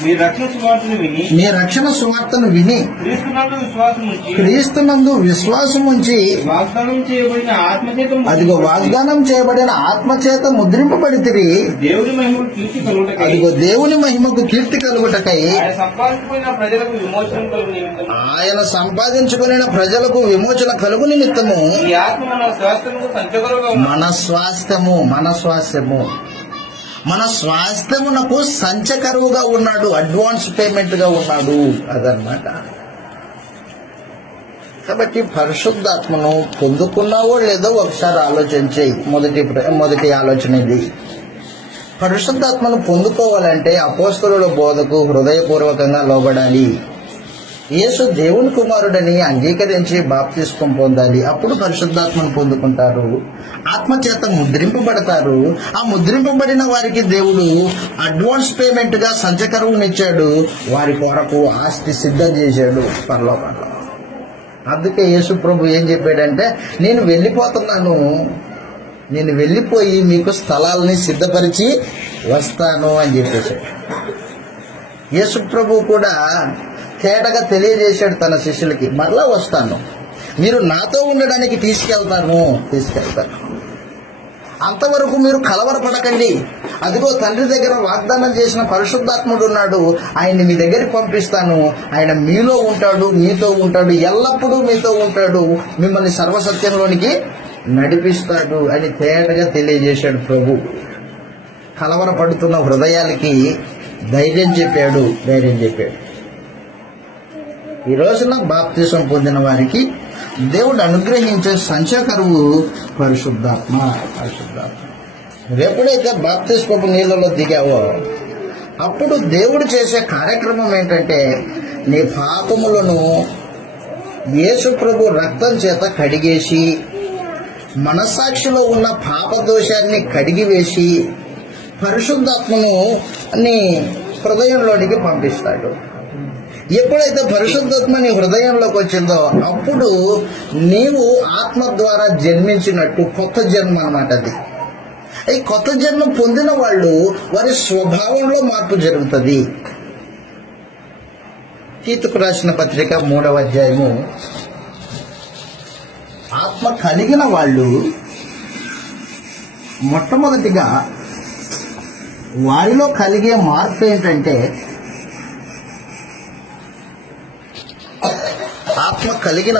మీ రక్షణ సువార్తను విని క్రీస్తునందు విశ్వాసముంచి అదిగో వాగ్దానం చేయబడిన ఆత్మచేత ముద్రింపబడితిరి. అదిగో దేవుని మహిమకు కీర్తి కలుగుటకై ఆయన సంపాదించుకుని ప్రజలకు విమోచన కలుగు నిమిత్తము మన స్వాస్థ్యమునకు సంచకరువుగా ఉన్నాడు, అడ్వాన్స్ పేమెంట్ గా ఉన్నాడు. అదన్నమాట. కాబట్టి పరిశుద్ధాత్మను పొందుకున్నావో లేదో ఒకసారి ఆలోచించి మొదటి ఆలోచన ఇది. పరిశుద్ధాత్మను పొందుకోవాలంటే అపోస్తలుల బోధకు హృదయపూర్వకంగా లోబడాలి. యేసు దేవుని కుమారుడని అంగీకరించి బాప్తిస్మం పొందాలి. అప్పుడు పరిశుద్ధాత్మను పొందుకుంటారు, ఆత్మచేత ముద్రింపబడతారు. ఆ ముద్రింపబడిన వారికి దేవుడు అడ్వాన్స్ పేమెంట్ గా సంచకరువునిచ్చాడు, వారి కొరకు ఆస్తి సిద్ధం చేశాడు పరలోకంలో. అందుకే యేసు ప్రభు ఏం చెప్పాడంటే, నేను వెళ్ళిపోయి మీకు స్థలాలని సిద్ధపరిచి వస్తాను అని చెప్పేశాడు. యేసు ప్రభు కూడా తేటగా తెలియజేశాడు తన శిష్యులకి, మరలా వస్తాను, మీరు నాతో ఉండడానికి తీసుకెళ్తాను. అంతవరకు మీరు కలవరపడకండి. అదిగో తండ్రి దగ్గర వాగ్దానం చేసిన పరిశుద్ధాత్ముడు ఉన్నాడు, ఆయన్ని మీ దగ్గరికి పంపిస్తాను. ఆయన మీలో ఉంటాడు, మీతో ఉంటాడు, ఎల్లప్పుడూ మీతో ఉంటాడు, మిమ్మల్ని సర్వసత్యంలోనికి నడిపిస్తాడు అని తేటగా తెలియజేశాడు ప్రభు. కలవరపడుతున్న హృదయాలకి ధైర్యం చెప్పాడు. ఈ రోజున బాప్తిసం పొందిన వారికి దేవుడు అనుగ్రహించే సంచకరువు పరిశుద్ధాత్మ. ఎప్పుడైతే బాప్తిస్మపు నీళ్ళలో దిగావో అప్పుడు దేవుడు చేసే కార్యక్రమం ఏంటంటే, నీ పాపములను యేసు ప్రభు రక్తం చేత కడిగేసి, మనస్సాక్షిలో ఉన్న పాప దోషాన్ని కడిగివేసి పరిశుద్ధాత్మను నీ హృదయంలోనికి పంపిస్తాడు. ఎప్పుడైతే పరిశుద్ధాత్మ నీ హృదయంలోకి వచ్చిందో అప్పుడు నీవు ఆత్మ ద్వారా జన్మించినట్టు కొత్త జన్మ అన్నమాట. అది ఈ కొత్త జన్మ పొందిన వాళ్ళు వారి స్వభావంలో మార్పు జరుగుతుంది. తీతుకు రాసిన పత్రిక 3వ అధ్యాయము, ఆత్మ కలిగిన వాళ్ళు మొట్టమొదటిగా వారిలో కలిగే మార్పు ఏంటంటే, ఆత్మ కలిగిన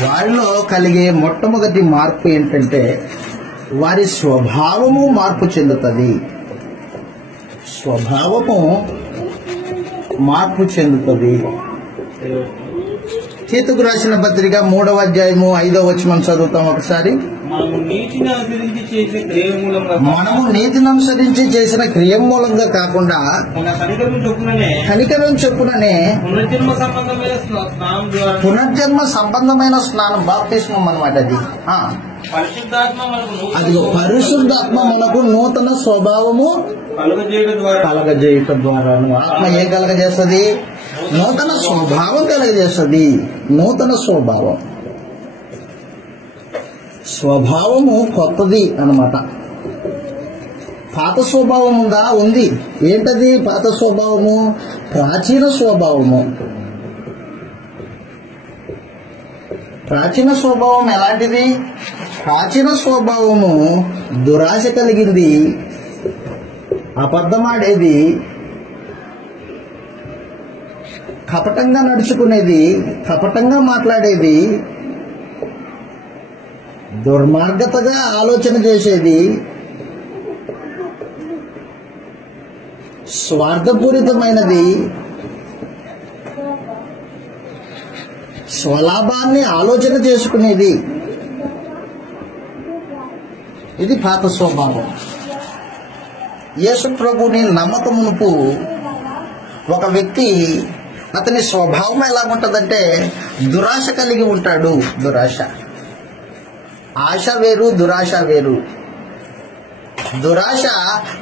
వారిలో కలిగే మొట్టమొదటి మార్పు ఏంటంటే, వారి స్వభావము మార్పు చెందుతుంది. తీతుకు రాసిన పత్రిక 3వ అధ్యాయము 5వ వచనం చదువుతాం ఒకసారి. మనము నీతిని అనుసరించి చేసిన క్రియ మూలంగా కాకుండా కనికరం చొప్పుననే పునర్జన్మ సంబంధమైన స్నానం, బాప్తిస్మం అన్నమాట. అది పరిశుద్ధాత్మ మనకు నూతన స్వభావము కలగజేయటం ద్వారా. ఆత్మ ఏం కలగజేస్తుంది? నూతన స్వభావం కలగజేస్తుంది. స్వభావము కొత్తది అన్నమాట. పాత స్వభావం ఉందా? ఉంది. ఏంటది పాత స్వభావము? ప్రాచీన స్వభావం ఎలాంటిది? ప్రాచీన స్వభావము దురాశ కలిగింది, అబద్ధమాడేది, కపటంగా నడుచుకునేది, కపటంగా మాట్లాడేది, దుర్మార్గతగా ఆలోచన చేసేది, స్వార్థపూరితమైనది, స్వలాభాన్ని ఆలోచన చేసుకునేది. ఇది పాత స్వభావం. యేసు ప్రభుని నమ్మకమునుపు ఒక వ్యక్తి అతని స్వభావం ఎలా ఉంటుందంటే దురాశ కలిగి ఉంటాడు. ఆశ వేరు, దురాశ వేరు. దురాశ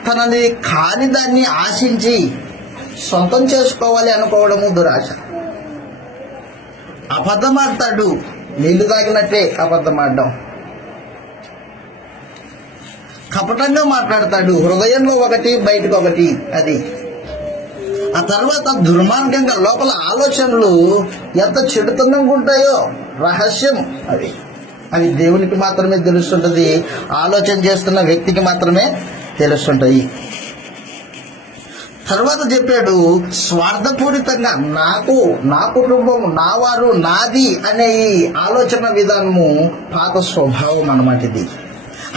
తనని కాని దాన్ని ఆశించి సొంతం చేసుకోవాలి అనుకోవడము దురాశ. అబద్ధమాడతాడు, నీళ్లు తాగినట్టే అబద్ధమాడడం. కపటంగా మాట్లాడతాడు, హృదయంలో ఒకటి బయటకు ఒకటి. అది ఆ తర్వాత దుర్మార్గంగా లోపల ఆలోచనలు ఎంత చెడుతనంగా ఉంటాయో రహస్యం అది. అది దేవునికి మాత్రమే తెలుస్తుంటది, ఆలోచన చేస్తున్న వ్యక్తికి మాత్రమే తెలుస్తుంటాయి. తర్వాత చెప్పాడు, స్వార్థపూరితంగా నాకు, నా కుటుంబం, నా వారు, నాది అనే ఈ ఆలోచన విధానము పాత స్వభావం అన్నమాట ఇది.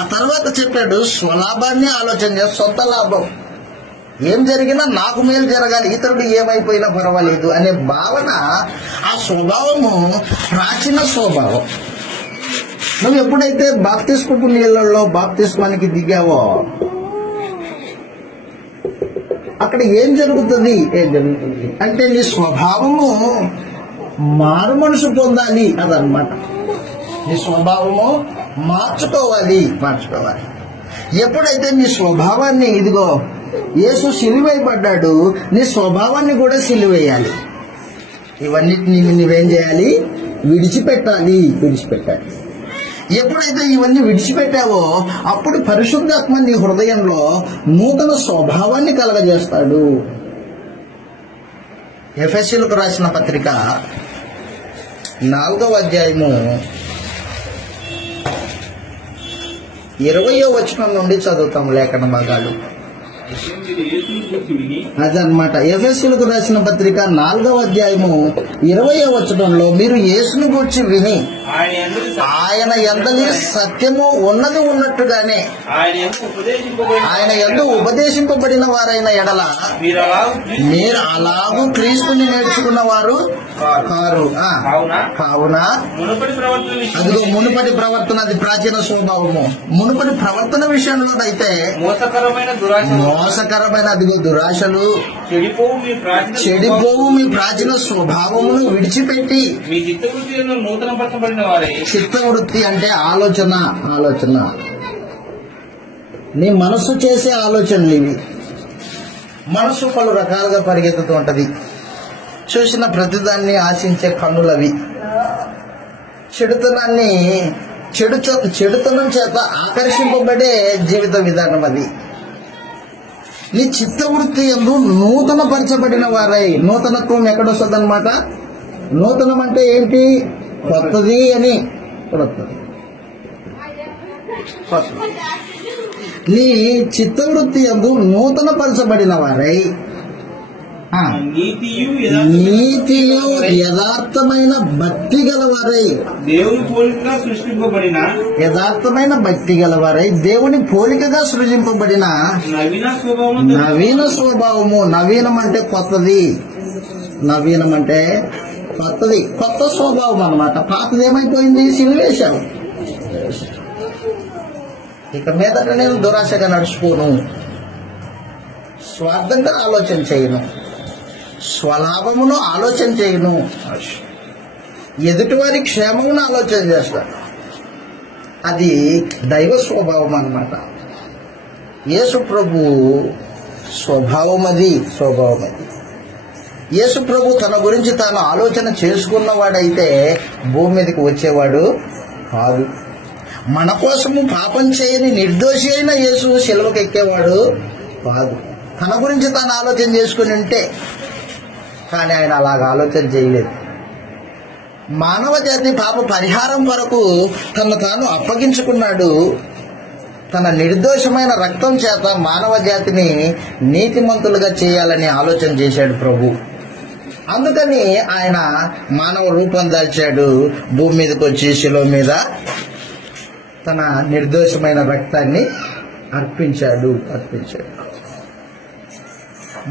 ఆ తర్వాత చెప్పాడు, స్వలాభాన్ని ఆలోచన చేసి సొంత లాభం, ఏం జరిగినా నాకు మేలు జరగాలి, ఇతరుడు ఏమైపోయినా పర్వాలేదు అనే భావన. ఆ స్వభావము ప్రాచీన స్వభావం. నువ్వు ఎప్పుడైతే బాప్తిస్మపు నీళ్ళల్లో బాప్తిస్మానికి దిగావో అక్కడ ఏం జరుగుతుంది అంటే నీ స్వభావము మారు మనసు పొందాలి అదనమాట. నీ స్వభావము మార్చుకోవాలి. ఎప్పుడైతే నీ స్వభావాన్ని, ఇదిగో యేసు సిలువైపడ్డాడు, నీ స్వభావాన్ని కూడా సిలువేయాలి. ఇవన్నిటిని నువ్వేం చేయాలి? విడిచిపెట్టాలి. ఎప్పుడైతే ఇవన్నీ విడిచిపెట్టావో అప్పుడు పరిశుద్ధాత్మ నీ హృదయంలో నూతన స్వభావాన్ని కలగజేస్తాడు. ఎఫెసీయులకు రాసిన పత్రిక 4వ అధ్యాయము 20వ వచనం నుండి చదువుతాం లేఖన భాగాలు. అదనమాట. ఎఫెసీయులకు రాసిన పత్రిక 4వ అధ్యాయము 20వ వచనంలో, మీరు యేసును గూర్చి విని ఆయన యందలి సత్యము ఉన్నది ఉన్నట్టుగానే ఆయన యందు ఉపదేశింపబడిన వారైన ఎడల మీరు అలాగూ క్రీస్తుని నేర్చుకున్న వారు కారు. కావున అదిగో మునుపటి ప్రవర్తన, అది ప్రాచీన స్వభావము. మునుపటి ప్రవర్తన విషయంలో అయితే మోసకరమైన అదిగో దురాశలు, చెడిపోవు మీ ప్రాచీన స్వభావమును విడిచిపెట్టి, చిత్తవృత్తి అంటే ఆలోచన, నీ మనస్సు చేసే ఆలోచనలు ఇవి. మనస్సు పలు రకాలుగా పరిగెత్తుతూ ఉంటది. చూసిన ప్రతిదాన్ని ఆశించే కన్నులవి. చెడుతనం చేత ఆకర్షింపబడే జీవిత విధానం అది. నీ చిత్తవృత్తి యందు నూతన పరచబడిన వారై, నూతనత్వం ఎక్కడొస్తుంది అనమాట? నూతనం అంటే ఏంటి? కొత్తది అని. నీ చిత్తవృత్తి యందు నూతన పరచబడిన వారై నీతియు యథార్థమైన భక్తి గలవారై, యథార్థమైన భక్తి గలవారై దేవుని పోలికగా సృజింపబడిన నవీన స్వభావము. నవీనం అంటే కొత్తది. కొత్త స్వభావం అన్నమాట. పాతది ఏమైపోయింది? సిలువేశావు. ఇక మీదట నేను దురాశగా నడుచుకోను, స్వార్థంగా ఆలోచన చేయను, స్వలాభమును ఆలోచన చేయను, ఎదుటివారి క్షేమమును ఆలోచన చేస్తాను. అది దైవ స్వభావం అన్నమాట. యేసు ప్రభు స్వభావం అది. యేసు ప్రభు తన గురించి తాను ఆలోచన చేసుకున్నవాడైతే భూమి మీదకి వచ్చేవాడు కాదు. మన కోసము పాపం చేయని నిర్దోషి అయిన యేసు శిలువకు ఎక్కేవాడు కాదు. తన గురించి తాను ఆలోచన చేసుకుని ఉంటే, కానీ ఆయన అలాగ ఆలోచన చేయలేదు. మానవ జాతి పాప పరిహారం కొరకు తను తాను అప్పగించుకున్నాడు. తన నిర్దోషమైన రక్తం చేత మానవ జాతిని నీతిమంతులుగా చేయాలని ఆలోచన చేశాడు ప్రభు. అందుకని ఆయన మానవ రూపం దాల్చాడు. భూమి మీదకి వచ్చి శిలువ మీద తన నిర్దోషమైన రక్తాన్ని అర్పించాడు.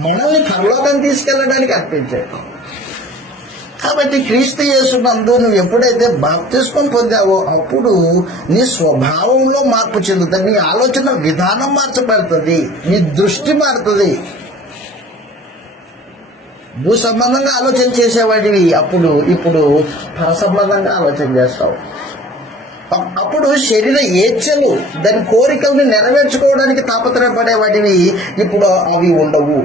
మనల్ని పరలోకం తీసుకెళ్ళడానికి అర్పించాడు. కాబట్టి క్రీస్తు యేసునందు నువ్వు ఎప్పుడైతే బాప్తిస్మం పొందావో అప్పుడు నీ స్వభావంలో మార్పు చెందుతుంది. నీ ఆలోచన విధానం మార్చబడుతుంది. నీ దృష్టి మారుతుంది. భూ సంబంధంగా ఆలోచన చేసేవాడివి ఇప్పుడు పర సంబంధంగా ఆలోచన చేస్తావు. అప్పుడు శరీర ఏచ్ఛలు దాని కోరికల్ని నెరవేర్చుకోవడానికి తాపత్రయపడే వాటివి ఇప్పుడు అవి ఉండవు.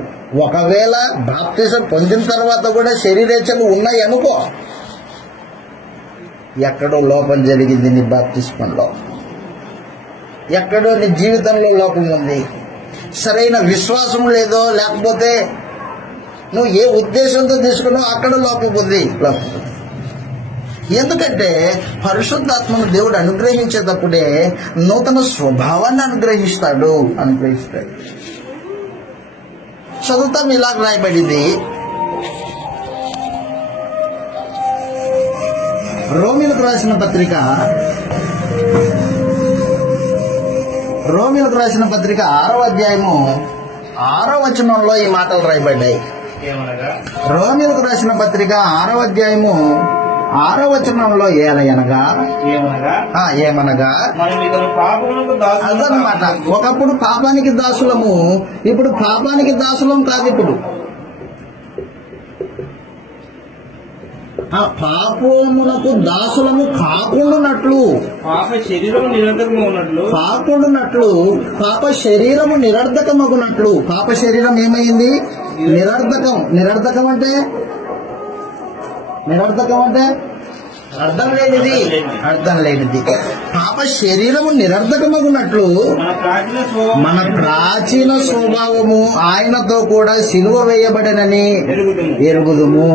ఒకవేళ బాప్తిజం పొందిన తర్వాత కూడా శరీరేచ్ఛలు ఉన్నాయి అనుకో, ఎక్కడో లోపం జరిగింది నీ బాప్తిస్మంలో, ఎక్కడో నీ జీవితంలో లోపం ఉంది, సరైన విశ్వాసం లేదో, లేకపోతే నువ్వు ఏ ఉద్దేశంతో తీసుకున్నావు అక్కడ లోపం ఉంది. ఎందుకంటే పరిశుద్ధాత్మను దేవుడు అనుగ్రహించేటప్పుడే నూతన స్వభావాన్ని అనుగ్రహిస్తాడు. చదువుతాం, ఇలా రాయబడింది. రోమీలకు రాసిన పత్రిక 6వ అధ్యాయము 6వ వచనంలో ఈ మాటలు రాయబడ్డాయి. ఏమనగా రోమీలకు రాసిన పత్రిక 6వ అధ్యాయము 6వ వచనంలో ఏమనగా మనం ఇతను పాపమునకు దాసులము అదనమాట. ఒకప్పుడు పాపానికి దాసులము, ఇప్పుడు పాపానికి దాసులం కాదు. ఇప్పుడు పాపమునకు దాసులము కాకుండానట్లు, పాప శరీరం పాప శరీరము నిరర్ధకమగునట్లు. పాప శరీరం ఏమైంది? నిరర్ధకం. నిరర్ధకం అంటే అర్థం లేనిది. పాప శరీరము నిరర్ధకమగునట్లు మన ప్రాచీన స్వభావము ఆయనతో కూడా సిలువ వేయబడనని ఎరుగుదుము.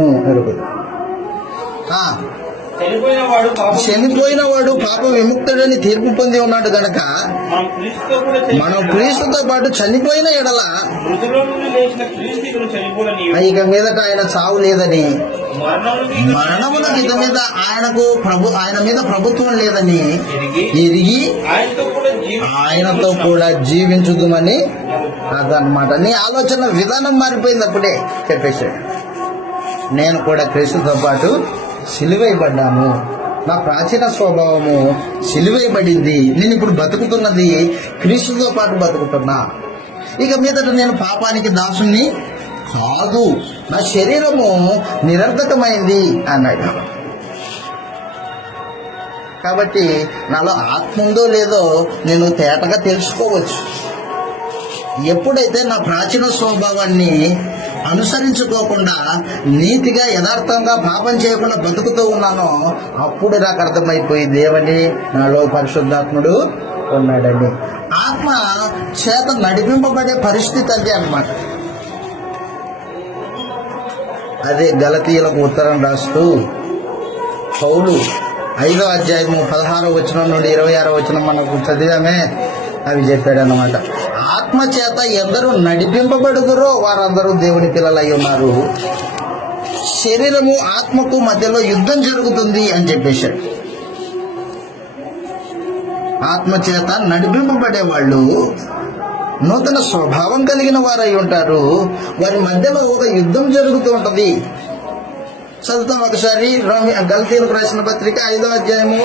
చనిపోయిన వాడు పాప విముక్తుడని తీర్పు పొంది ఉన్నాడు గనక మనం క్రీస్తుతో పాటు చనిపోయిన ఎడల ఇక మీదట ఆయన చావు లేదని, మరణమునకు ఇక మీద ఆయన మీద ప్రభుత్వం లేదని ఎరిగి ఆయనతో కూడా జీవించుదుమని అదనమాట. నీ ఆలోచన విధానం మారిపోయింది. అప్పుడే చెప్పేశాడు, నేను కూడా క్రీస్తుతో పాటు సిలువేయబడ్డాను, నా ప్రాచీన స్వభావము సిలువేయబడింది, నేను ఇప్పుడు బతుకుతున్నది క్రీస్తుతో పాటు బతుకుతున్నా. ఇక మీదట నేను పాపానికి దాసుని కాదు, నా శరీరము నిరర్ధకమైంది అన్నాడు. కాబట్టి నాలో ఆత్మ ఉందో లేదో నేను తేటగా తెలుసుకోవచ్చు. ఎప్పుడైతే నా ప్రాచీన స్వభావాన్ని అనుసరించుకోకుండా నీతిగా యథార్థంగా పాపం చేయకుండా బతుకుతూ ఉన్నానో అప్పుడు నాకు అర్థమైపోయింది ఏమని, నాలో పరిశుద్ధాత్ముడు ఉన్నాడని. ఆత్మ చేత నడిపింపబడే పరిస్థితి అదే అన్నమాట. అదే గలతీయులకు ఉత్తరం రాస్తూ పౌలు 5వ అధ్యాయము 16వ వచనం నుండి 26వ వచనం మనకు చదివామే, అవి చెప్పాడు అన్నమాట. ఆత్మ చేత ఎందరూ నడిపింపబడుదురో వారందరూ దేవుని పిల్లలై ఉన్నారు. శరీరము ఆత్మకు మధ్యలో యుద్ధం జరుగుతుంది అని చెప్పేశాడు. ఆత్మ చేత నడిపింపబడే వాళ్ళు నూతన స్వభావం కలిగిన వారై ఉంటారు. వారి మధ్యలో ఒక యుద్ధం జరుగుతూ ఉంటది. చదువుతాం ఒకసారి గలతీయులకు రాసిన పత్రిక 5వ అధ్యాయము.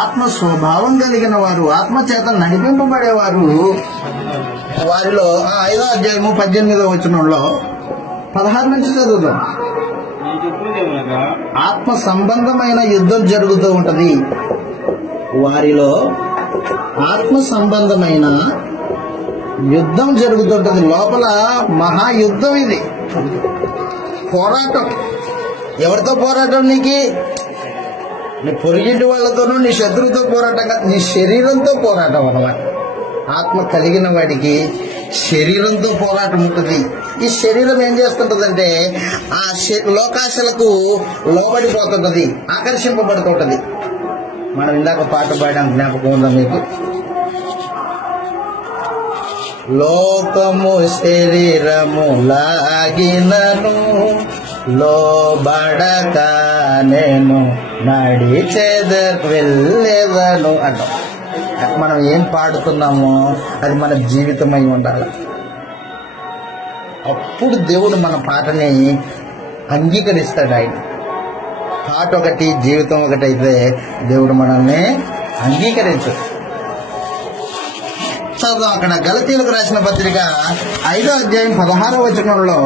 ఆత్మ స్వభావం కలిగిన వారు, ఆత్మ చేత నడిపింపబడేవారు, వారిలో 5వ అధ్యాయము 18వ వచనంలో 16 నుంచి చదువుతాం. ఆత్మ సంబంధమైన యుద్ధం జరుగుతూ ఉంటది. వారిలో ఆత్మ సంబంధమైన యుద్ధం జరుగుతుంటది. లోపల మహాయుద్ధం ఇది, పోరాటం. ఎవరితో పోరాటం? నీకు నీ పొరుగింటి వాళ్ళతోనూ, నీ శత్రువుతో పోరాటం కాదు, నీ శరీరంతో పోరాటం అన్నమాట. ఆత్మ కలిగిన వాడికి శరీరంతో పోరాటం ఉంటుంది. ఈ శరీరం ఏం చేస్తుంటదంటే ఆ లోకాశలకు లోబడిపోతుంటది, ఆకర్షింపబడుతుంటది. మనం ఇందాక పాట పాడడం జ్ఞాపకం ఉందా మీకు? లోకము శరీరము లాగినను లోబడక నేను వెళ్ళేదను అంటాం. మనం ఏం పాడుతున్నామో అది మన జీవితమై ఉండాలి. అప్పుడు దేవుడు మన పాటని అంగీకరిస్తాడు. ఆయన పాట ఒకటి, జీవితం ఒకటి అయితే దేవుడు మనల్ని అంగీకరించడు. చదువు అక్కడ గలతీయులకు రాసిన పత్రిక 5వ అధ్యాయం 16వ వచనంలో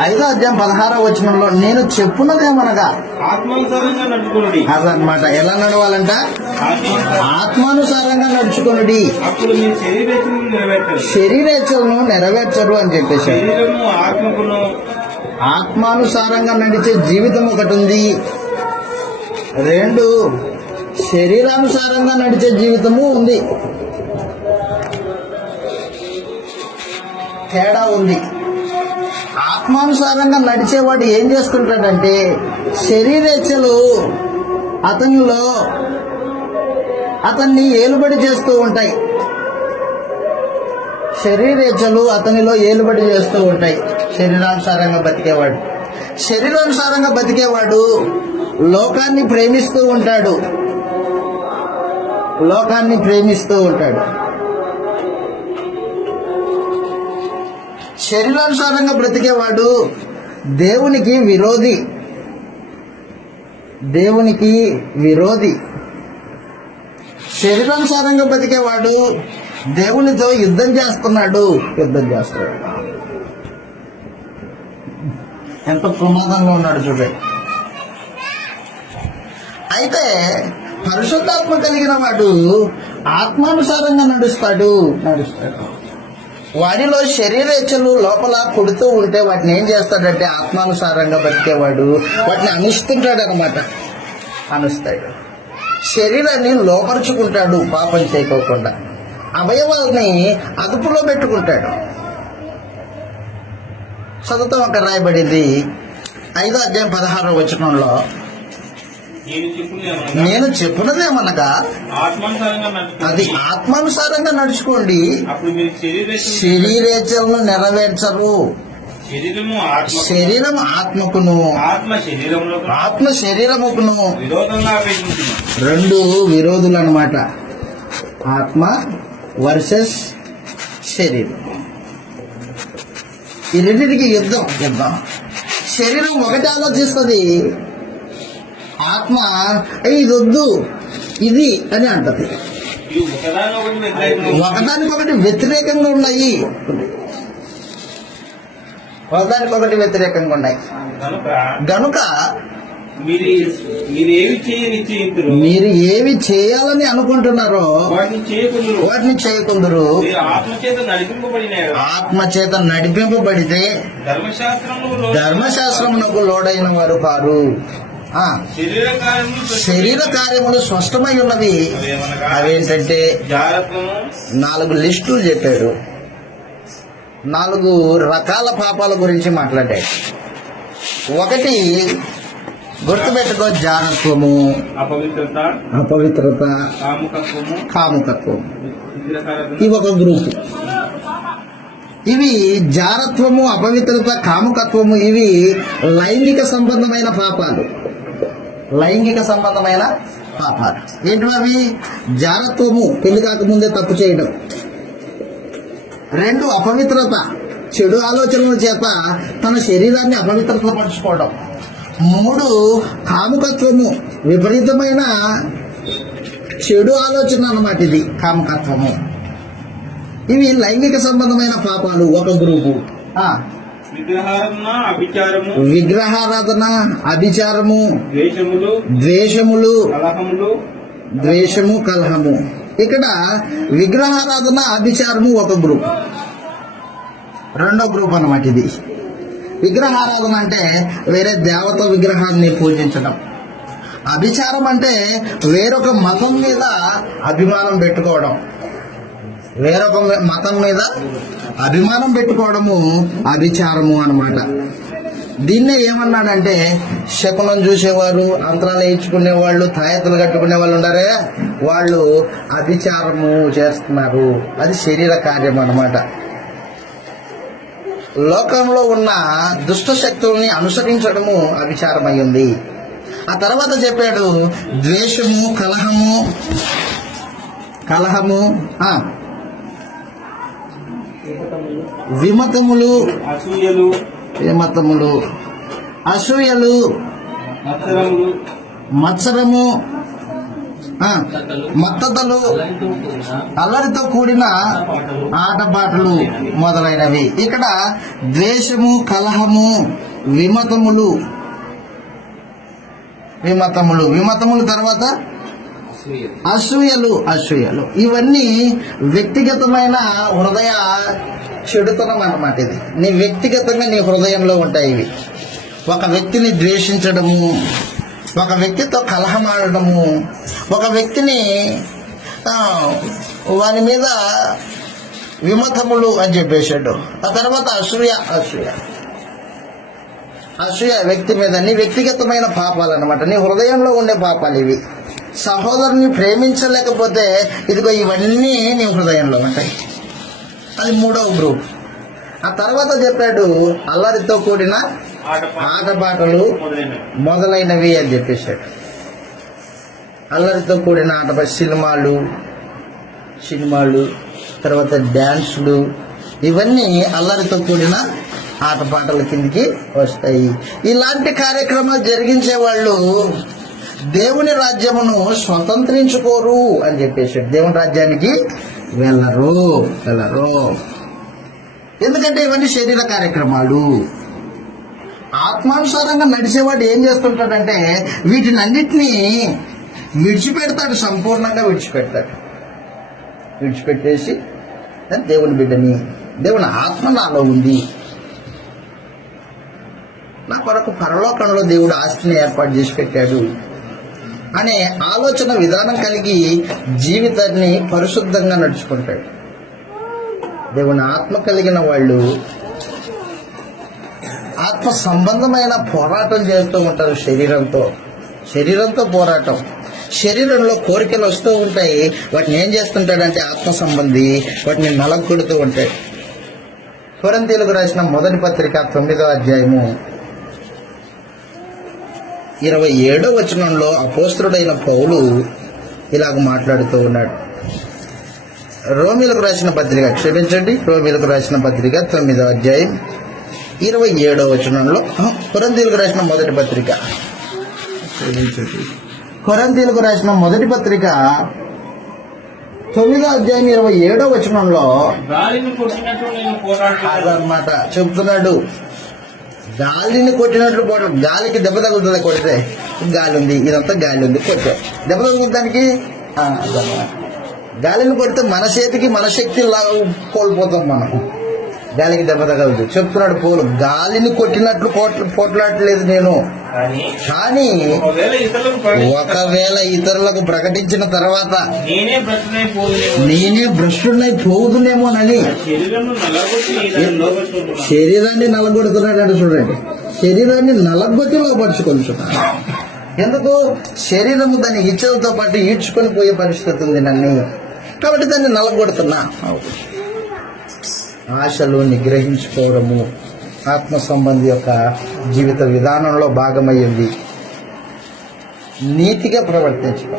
5:16 నేను చెప్పున్నదేమనగా ఆత్మానుసారంగా నడుచుకోండి. అదనమాట. ఎలా నడవాలంట? ఆత్మానుసారంగా నడుచుకొనుడి, అప్పుడు మీ శరీరేచ్ఛలను నెరవేర్చరు. శరీరేచ్ఛలను నెరవేర్చరు అని చెప్పేశారు. శరీరము ఆత్మకును ఆత్మానుసారంగా నడిచే జీవితం ఒకటి ఉంది, 2 శరీరానుసారంగా నడిచే జీవితము ఉంది. తేడా ఉంది. ఆత్మానుసారంగా నడిచేవాడు ఏం చేసుకుంటాడంటే శరీరేచ్ఛలు అతన్ని ఏలుబడి చేస్తూ ఉంటాయి. శరీరేచ్ఛలు అతనిలో ఏలుబడి చేస్తూ ఉంటాయి. శరీరానుసారంగా బతికేవాడు లోకాన్ని ప్రేమిస్తూ ఉంటాడు. శరీరానుసారంగా బ్రతికేవాడు దేవునికి విరోధి. శరీరానుసారంగా బతికేవాడు దేవునితో యుద్ధం చేస్తాడు. ఎంత ప్రమాదంలో ఉన్నాడు చూడండి. అయితే పరిశుద్ధాత్మ కలిగిన వాడు ఆత్మానుసారంగా నడుస్తాడు. వాడిలో శరీరేచ్ఛలు లోపల పుడుతూ ఉంటే వాటిని ఏం చేస్తాడంటే ఆత్మానుసారంగా బతికేవాడు వాటిని అనుస్తాడు. శరీరాన్ని లోపరుచుకుంటాడు పాపం చేయకోకుండా. అవయవాల్ని అదుపులో పెట్టుకుంటాడు. చదువుతాం. అక్కడ రాయబడింది 5:16 నేను చెప్పున్నదేమనగా అది ఆత్మానుసారంగా నడుచుకోండి, శరీరేచ్ఛలను నెరవేర్చరు. శరీరం ఆత్మకును, ఆత్మ శరీరముకును 2 విరోధులు అన్నమాట. ఆత్మ వర్సెస్ శరీరం. ఈ రెండింటికి యుద్ధం. శరీరం ఒకటి ఆలోచిస్తుంది, ఆత్మ ఇది వద్దు ఇది అని అంటది. ఒకదానికొకటి వ్యతిరేకంగా ఉన్నాయి. గనుక మీరు ఏవి చేయాలని అనుకుంటున్నారో వాటిని చేయకుందరు. ఆత్మచేత నడిపింపబడితే ధర్మశాస్త్రమునకు లోడైన వారు కారు. శరీర కార్యములు స్పష్టమై ఉన్నవి. అవేంటంటే 4 లిస్టులు చెప్పాడు. 4 రకాల పాపాల గురించి మాట్లాడాడు. 1 గుర్తుపెట్టుకో, జారత్వము, అపవిత్రత, కాముకత్వం. ఇవి ఒక గ్రూపు. ఇవి జారత్వము, అపవిత్రత, కాముకత్వము ఇవి లైంగిక సంబంధమైన పాపాలు. ఏంటి అవి? జారత్వము, పెళ్లి కాకముందే తప్పు చేయడం. 2 అపవిత్రత, చెడు ఆలోచనల చేత తన శరీరాన్ని అపవిత్రత పరుచుకోవడం. 3 కాముకత్వము, విపరీతమైన చెడు ఆలోచన అన్నమాట. ఇది కాముకత్వము. ఇవి లైంగిక సంబంధమైన పాపాలు, ఒక గ్రూపు. విగ్రహారాధన, అభిచారము, ద్వేషము, కలహము. ఇక్కడ విగ్రహారాధన, అభిచారము ఒక గ్రూప్. 2వ గ్రూప్ అన్నమాట ఇది. విగ్రహారాధన అంటే వేరే దేవత విగ్రహాన్ని పూజించడం. అభిచారం అంటే వేరొక మతం మీద అభిమానం పెట్టుకోవడం. అభిచారము అన్నమాట. దీన్నే ఏమన్నాడంటే శకునం చూసేవారు, అంతరాలు వేయించుకునే వాళ్ళు, తాయెత్తులు కట్టుకునే వాళ్ళు ఉండారే, వాళ్ళు అభిచారము చేస్తున్నారు. అది శరీర కార్యం అన్నమాట. లోకంలో ఉన్న దుష్ట శక్తుల్ని అనుసరించడము అభిచారం అయ్యింది. ఆ తర్వాత చెప్పాడు ద్వేషము, కలహము, విమతములు, అసూయలు, మత్సరము, మత్తతలు, అల్లరితో కూడిన ఆటపాటలు మొదలైనవి. ఇక్కడ ద్వేషము, కలహము, విమతములు తర్వాత అసూయలు ఇవన్నీ వ్యక్తిగతమైన హృదయ చెడుతనం అన్నమాట. ఇది నీ వ్యక్తిగతంగా నీ హృదయంలో ఉంటాయి ఇవి. ఒక వ్యక్తిని ద్వేషించడము, ఒక వ్యక్తితో కలహమాడము, ఒక వ్యక్తిని వాని మీద విమతములు అని చెప్పేశాడు. ఆ తర్వాత అసూయ వ్యక్తి మీద నీ వ్యక్తిగతమైన పాపాలు అన్నమాట. నీ హృదయంలో ఉండే పాపాలు ఇవి. సహోదరుని ప్రేమించలేకపోతే ఇదిగో ఇవన్నీ నీ హృదయంలో ఉంటాయి. అది మూడవ గ్రూప్. ఆ తర్వాత చెప్పాడు అల్లరితో కూడిన ఆటపాటలు మొదలైనవి అని చెప్పేశాడు. అల్లరితో కూడిన సినిమాలు తర్వాత డ్యాన్సులు ఇవన్నీ అల్లరితో కూడిన ఆటపాటల కిందికి వస్తాయి. ఇలాంటి కార్యక్రమాలు జరిగించే వాళ్ళు దేవుని రాజ్యమును స్వతంత్రించుకోరు అని చెప్పేశాడు. దేవుని రాజ్యానికి వెళ్ళరు. ఎందుకంటే ఇవన్నీ శరీర కార్యక్రమాలు. ఆత్మానుసారంగా నడిచేవాడు ఏం చేస్తుంటాడంటే వీటిని అన్నిటినీ విడిచిపెడతాడు, సంపూర్ణంగా విడిచిపెట్టేసి దేవుని బిడ్డని, దేవుని ఆత్మ నాలో ఉంది, నా కొరకు పరలోకంలో దేవుడు ఆస్తిని ఏర్పాటు చేసి పెట్టాడు అనే ఆలోచన విధానం కలిగి జీవితాన్ని పరిశుద్ధంగా నడుచుకుంటాడు. దేవుని ఆత్మ కలిగిన వాళ్ళు ఆత్మ సంబంధమైన పోరాటం చేస్తూ ఉంటారు. శరీరంతో పోరాటం. శరీరంలో కోరికలు వస్తూ ఉంటాయి. వాటిని ఏం చేస్తుంటాడంటే ఆత్మ సంబంధి వాటిని నలగొడుతూ ఉంటాడు. కొరింథీయులకు రాసిన మొదటి పత్రిక 9వ అధ్యాయము 27వ వచనంలో అపోస్తలుడైన పౌలు ఇలాగ మాట్లాడుతూ ఉన్నాడు. రోమీలకు రాసిన పత్రిక 9వ అధ్యాయం 27వ వచనంలో, కొరింథీయులకు రాసిన మొదటి పత్రిక 9వ అధ్యాయం 27వ వచనంలో అదనమాట చెప్తున్నాడు. గాలిని కొట్టినట్లు గాలికి దెబ్బ తగులుతుంది. కొడితే గాలి ఉంది, ఇదంతా గాలి ఉంది, కొట్టే దెబ్బ తగులుతుంది దానికి. గాలిని కొడితే మన చేతికి మన శక్తి కోల్పోతాం మనం. గాలికి దెబ్బ తగలదు. చెప్తున్నాడు పౌలు, గాలిని కొట్టినట్లు పోట్లాడలేదు నేను, కానీ ఒకవేళ ఇతరులకు ప్రకటించిన తర్వాత నేనే భ్రష్టునై పోదునేమోనని శరీరాన్ని నలగొడుతున్నాడంటే చూడండి. శరీరాన్ని నలగొట్టి లోపరుచుకొంటున్నాడు. ఎందుకు? శరీరము దాని ఇచ్చలతో పాటు ఈడ్చుకొని పోయే పరిస్థితి ఉంది నన్ను, కాబట్టి దాన్ని నలగొడుతున్నా. ఆశలు నిగ్రహించుకోవడము ఆత్మ సంబంధి యొక్క జీవిత విధానంలో భాగమయ్యింది. నీతిగా ప్రవర్తించుకో.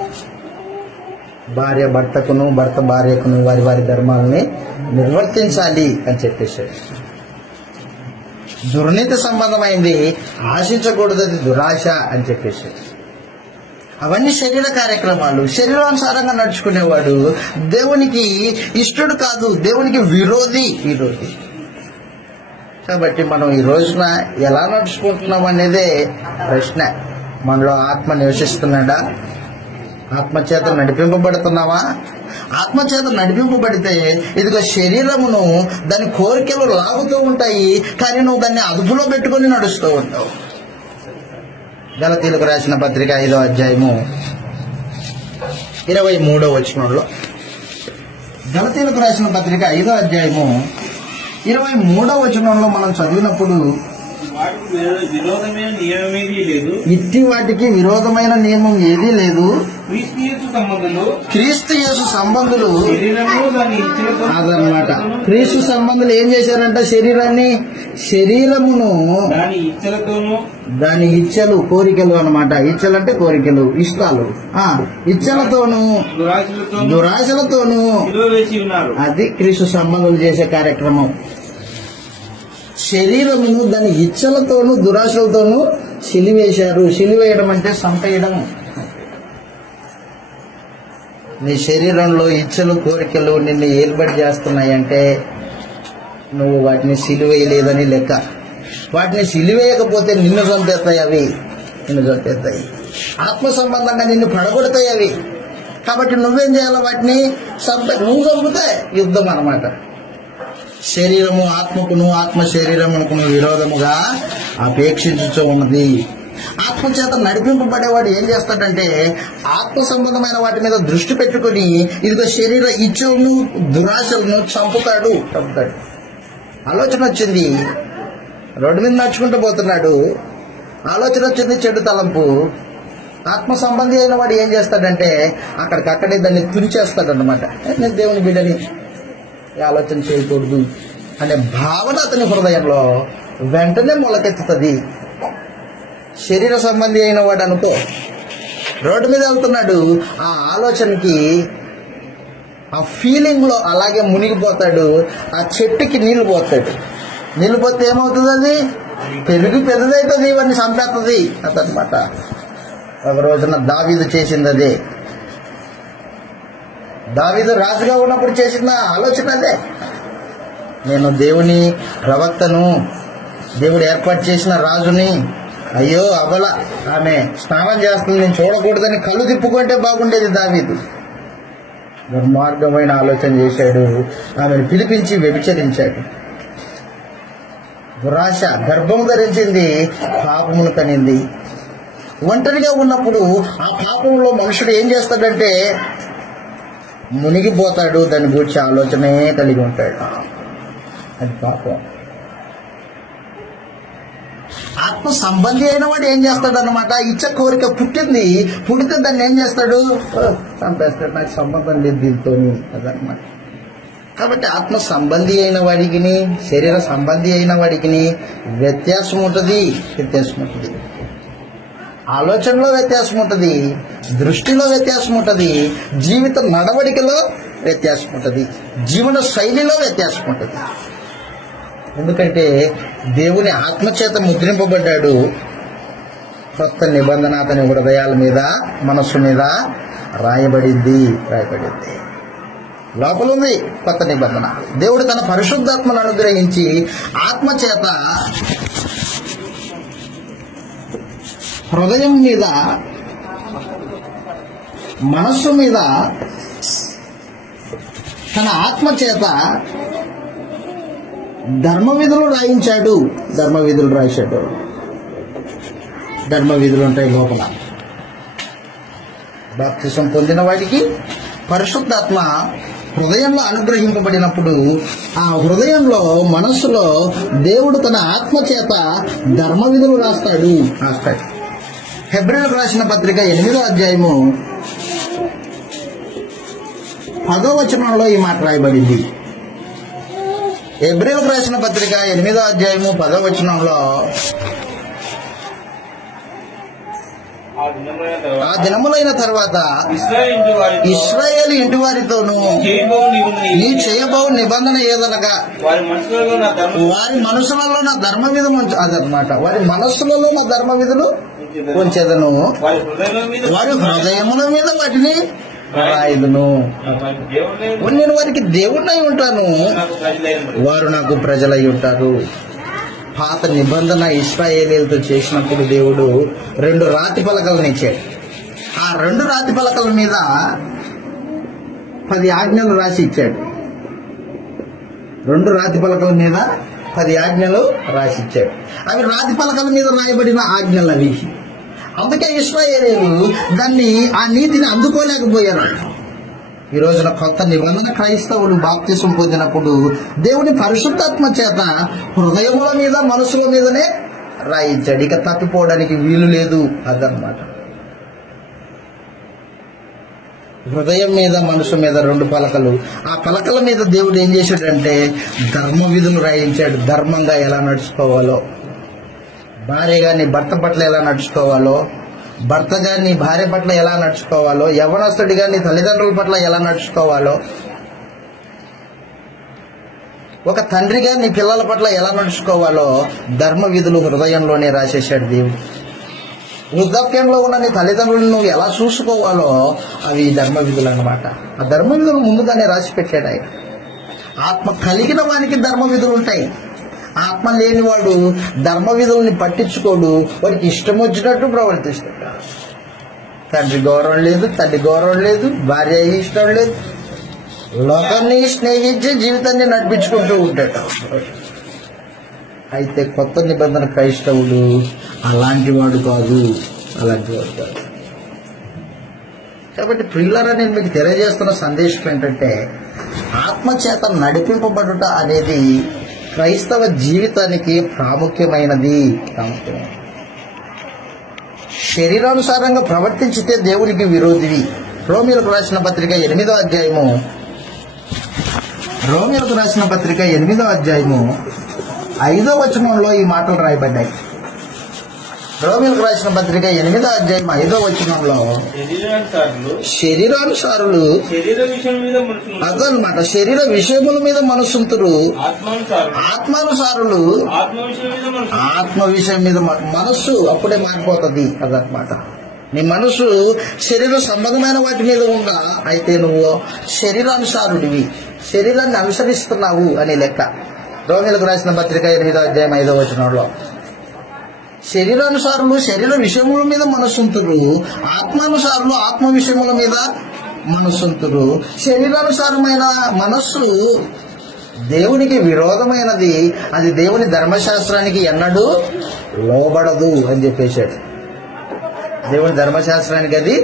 భార్య భర్తకును, భర్త భార్యకును వారి ధర్మాలని నిర్వర్తించాలి అని చెప్పేశాడు. దుర్నీతి సంబంధమైంది ఆశించకూడదు, అది దురాశ అని చెప్పేశాడు. అవన్నీ శరీర కార్యక్రమాలు. శరీరానుసారంగా నడుచుకునేవాడు దేవునికి ఇష్టడు కాదు, దేవునికి విరోధి. కాబట్టి మనం ఈ రోజున ఎలా నడుచుకుంటున్నాం అనేదే ప్రశ్న. మనలో ఆత్మ నివసిస్తున్నాడా? ఆత్మచేత నడిపింపబడుతున్నావా? ఆత్మచేత నడిపింపబడితే ఇదిగో శరీరమును దాని కోరికలు లాగుతూ ఉంటాయి, కానీ నువ్వు దాన్ని అదుపులో పెట్టుకొని నడుస్తూ ఉంటావు. గలతీయులకు రాసిన పత్రిక 5వ అధ్యాయము 23వ వచనంలో, గలతీయులకు రాసిన పత్రిక 5వ అధ్యాయము 23వ వచనంలో మనం చదివినప్పుడు, ఇట్టి వాటికి విరోధమైన నియమం ఏదీ లేదు, క్రీస్తు యేసు సంబంధులు అదనమాట. క్రీస్తు సంబంధులు ఏం చేశారంట? శరీరమును దాని ఇచ్చలు, కోరికలు అన్నమాట. ఇచ్చలు అంటే కోరికలు, ఇష్టాలు, ఇచ్చలతోనూ దురాశలతోనూ, అది క్రీస్తు సంబంధులు చేసే కార్యక్రమం. శరీరమును దాని ఇచ్చలతోనూ దురాశలతోనూ సిలివేశారు. సిలివేయడం అంటే సంపేయడం. నీ శరీరంలో ఇచ్చలు కోరికలు నిన్ను ఏలుబడి చేస్తున్నాయంటే నువ్వు వాటిని సిలువేయలేదని లెక్క. వాటిని సిలువేయకపోతే నిన్ను చంపేస్తాయి, అవి నిన్ను చంపేస్తాయి. ఆత్మ సంబంధంగా నిన్ను పడగొడతాయి అవి. కాబట్టి నువ్వేం చేయాలి? వాటిని నువ్వు చంపితే యుద్ధం అన్నమాట. శరీరము ఆత్మకును, ఆత్మ శరీరమునకును విరోధముగా అపేక్షించుతూ ఉన్నది. ఆత్మ చేత నడిపింపబడేవాడు ఏం చేస్తాడంటే ఆత్మ సంబంధమైన వాటి మీద దృష్టి పెట్టుకుని ఇదిగో శరీర ఇచ్చలను దురాశలను చంపుతాడు. ఆలోచన వచ్చింది, రోడ్డు మీద నడుచుకుంటూ పోతున్నాడు, ఆలోచన వచ్చింది, చెడు తలంపు. ఆత్మ సంబంధి అయిన వాడు ఏం చేస్తాడంటే అక్కడికక్కడే దాన్ని తుడిచేస్తాడనమాట. నేను దేవుని బిడ్డని ఆలోచన చేయకూడదు అనే భావన అతని హృదయంలో వెంటనే మొలకెత్తుతుంది. శరీర సంబంధి అయిన వాడు అనుకో, రోడ్డు మీద వెళ్తున్నాడు, ఆ ఆలోచనకి ఆ ఫీలింగ్లో అలాగే మునిగిపోతాడు. ఆ చెట్టుకి నీళ్లు పోతాడు. నీళ్లు పోతే ఏమవుతుంది? అది పెరిగి పెద్దదవుతుంది, ఇవన్నీ చంపేస్తుంది అదనమాట. ఒక రోజున దావీదు చేసింది అదే. దావీదు రాజుగా ఉన్నప్పుడు చేసిన ఆలోచన అదే. నేను దేవుని ప్రవక్తను, దేవుడు ఏర్పాటు చేసిన రాజుని, అయ్యో అబల ఆమె స్నానం చేస్తుంది, నేను చూడకూడదని కళ్ళు తిప్పుకుంటే బాగుండేది. దావీదు దుర్మార్గమైన ఆలోచన చేశాడు, ఆమెను పిలిపించి వ్యభిచరించాడు. దురాశ గర్భం ధరించింది, పాపమును కనింది. ఒంటరిగా ఉన్నప్పుడు ఆ పాపంలో మనుషుడు ఏం చేస్తాడంటే మునిగిపోతాడు. దాని గురించి ఆలోచనే కలిగి ఉంటాడు. అది పాపం. ఆత్మ సంబంధి అయిన వాడు ఏం చేస్తాడనమాట, ఇచ్చ కోరిక పుట్టింది, పుడితే దాన్ని ఏం చేస్తాడు? చంపేస్తాడు. నాకు సంబంధం లేదు దీంతో అదనమాట. కాబట్టి ఆత్మ సంబంధి అయిన వాడికి, శరీర సంబంధి అయిన వాడికి వ్యత్యాసం ఉంటుంది. ఆలోచనలో వ్యత్యాసం ఉంటుంది, దృష్టిలో వ్యత్యాసం ఉంటుంది, జీవిత నడవడికలో వ్యత్యాసం ఉంటుంది, జీవన శైలిలో వ్యత్యాసం ఉంటుంది. ఎందుకంటే దేవుని ఆత్మచేత ముద్రింపబడ్డాడు. కొత్త నిబంధన అతని హృదయాల మీద, మనస్సు మీద రాయబడింది. లోపల ఉంది కొత్త నిబంధన. దేవుడు తన పరిశుద్ధాత్మను అనుగ్రహించి ఆత్మచేత హృదయం మీద, మనస్సు మీద తన ఆత్మచేత ధర్మవిధులు రాయించాడు. ధర్మవిధులు రాశాడు. ధర్మవిధులు ఉంటాయి లోపల. బాప్తిసం పొందిన వాడికి పరిశుద్ధాత్మ హృదయంలో అనుగ్రహింపబడినప్పుడు ఆ హృదయంలో, మనస్సులో దేవుడు తన ఆత్మ చేత ధర్మవిధులు రాస్తాడు. హెబ్రీయులకు రాసిన పత్రిక 8వ అధ్యాయము 10వ వచనంలో ఈ మాట రాయబడింది. హెబ్రీయులకు రాసిన పత్రిక 8వ అధ్యాయము 10వ వచనంలో, ఆ దినములైన తర్వాత ఇశ్రాయేలు ఇంటి వారితోనూ నీ చేయబోవు నిబంధన ఏదనగా వారి మనసులలో నా ధర్మ విధులు అదనమాట. వారి మనస్సులలో నా ధర్మ విధులు ఉంచేదను, వారి హృదయముల మీద వాటిని రాయుదును. నేను వారికి దేవుణ్ణి ఉంటాను, వారు నాకు ప్రజలై ఉంటారు. పాత నిబంధన ఇశ్రాయేలీలతో చేసినప్పుడు దేవుడు 2 రాతి పలకలను ఇచ్చాడు. ఆ 2 రాతి పలకల మీద 10 ఆజ్ఞలు రాసి ఇచ్చాడు. 2 రాతి పలకల మీద 10 ఆజ్ఞలు రాసి ఇచ్చాడు. అవి రాతి పలకల మీద రాయబడిన ఆజ్ఞలు అవి. అందుకే ఇశ్రాయేలీయులు దాన్ని, ఆ నీతిని అందుకోలేకపోయారు. ఈ రోజున కొత్త నిబంధన క్రైస్తవులు బాప్తిసం పొందినప్పుడు దేవుని పరిశుద్ధాత్మ చేత హృదయముల మీద, మనసుల మీదనే రాయించాడు. ఇక తప్పిపోవడానికి వీలు లేదు అదనమాట. హృదయం మీద, మనసు మీద 2 పలకలు. ఆ పలకల మీద దేవుడు ఏం చేశాడంటే ధర్మ విధులు రాయించాడు. ధర్మంగా ఎలా నడుచుకోవాలో, భార్య గారిని భర్త పట్ల ఎలా నడుచుకోవాలో, భర్త గారిని భార్య పట్ల ఎలా నడుచుకోవాలో, యవ్వనస్తుడి గారిని తల్లిదండ్రుల పట్ల ఎలా నడుచుకోవాలో, ఒక తండ్రి గారిని పిల్లల పట్ల ఎలా నడుచుకోవాలో ధర్మ విధులు హృదయంలోనే రాసేశాడు దేవుడు. వృద్ధాప్యంలో ఉన్న నీ తల్లిదండ్రులను నువ్వు ఎలా చూసుకోవాలో అవి ధర్మ విధులు అన్నమాట. ఆ ధర్మ విధులు ముందుగానే రాసి పెట్టాడు ఆయన. ఆత్మ కలిగిన వానికి ధర్మ విధులు ఉంటాయి. ఆత్మ లేనివాడు ధర్మ విధుల్ని పట్టించుకోడు, వాడికి ఇష్టం వచ్చినట్టు ప్రవర్తిస్తాడు. తండ్రి గౌరవం లేదు, తల్లి గౌరవం లేదు, భార్య ఇష్టం లేదు, లోకాన్ని స్నేహించి జీవితాన్ని నడిపించుకుంటూ ఉంటాడు. అయితే కొత్త నిబంధన క్రైస్తవుడు అలాంటి వాడు కాదు. కాబట్టి ప్రియులారా, నేను మీకు తెలియజేస్తున్న సందేశం ఏంటంటే, ఆత్మచేత నడిపింపబడుట అనేది క్రైస్తవ జీవితానికి ప్రాముఖ్యమైనది. శరీరానుసారంగా ప్రవర్తించితే దేవునికి విరోధివి. రోమీలకు రాసిన పత్రిక 8వ అధ్యాయము 5వ వచనంలో ఈ మాటలు రాయబడ్డాయి. రోమీలకు రాసిన పత్రిక 8వ అధ్యాయం 5వ వచనంలో శరీరానుసారులు అదనమాట, శరీర విషయముల మీద మనసుంతురు, ఆత్మానుసారులు ఆత్మ విషయం మీద మనస్సు అప్పుడే మారిపోతుంది. అదనమాట, నీ మనసు శరీర సంబంధమైన వాటి మీద ఉందా, అయితే నువ్వు శరీరానుసారుడివి, శరీరాన్ని అనుసరిస్తున్నావు అనే లెక్క. రోమీలకు రాసిన పత్రిక 8వ అధ్యాయం 5వ వచనంలో శరీరానుసారులు శరీర విషయముల మీద మనసుంతురు, ఆత్మానుసారులు ఆత్మ విషయముల మీద మనసుంతురు. శరీరానుసారమైన మనస్సు దేవునికి విరోధమైనది, అది దేవుని ధర్మశాస్త్రానికి ఎన్నడూ లోబడదు అని చెప్పేశాడు. దేవుని ధర్మశాస్త్రానికి అది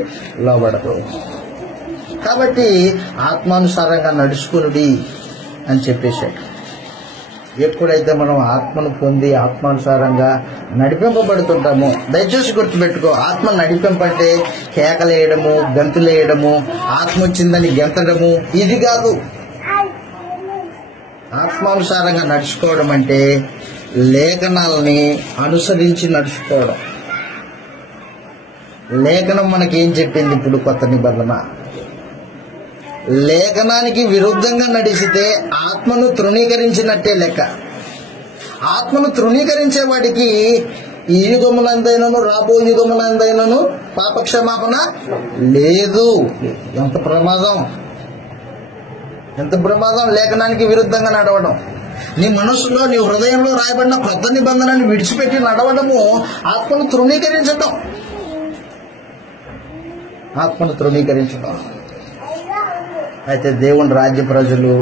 లోబడదు. కాబట్టి ఆత్మానుసారంగా నడుచుకునుడి అని చెప్పేశాడు. ఎప్పుడైతే మనం ఆత్మను పొంది ఆత్మానుసారంగా నడిపింపబడుతుంటామో, దయచేసి గుర్తుపెట్టుకో, ఆత్మ నడిపింపంటే కేకలేయడము, గంతులేయడము, ఆత్మ వచ్చిందని గెంతడము ఇది కాదు. ఆత్మానుసారంగా నడుచుకోవడం అంటే లేఖనాలని అనుసరించి నడుచుకోవడం. లేఖనం మనకేం చెప్పింది? ఇప్పుడు కొత్త నిబంధన లేఖనానికి విరుద్ధంగా నడిచితే ఆత్మను తృణీకరించినట్టే లెక్క. ఆత్మను తృణీకరించే వాడికి ఈ యుగమునందైనను రాబో యుగమునందైనను పాపక్షమాపణ లేదు. ఎంత ప్రమాదం, ఎంత ప్రమాదం లేఖనానికి విరుద్ధంగా నడవడం. నీ మనస్సులో, నీ హృదయంలో రాయబడిన కొత్త నిబంధనని విడిచిపెట్టి నడవడము ఆత్మను తృణీకరించడం. అయితే దేవుని రాజ్య ప్రజలు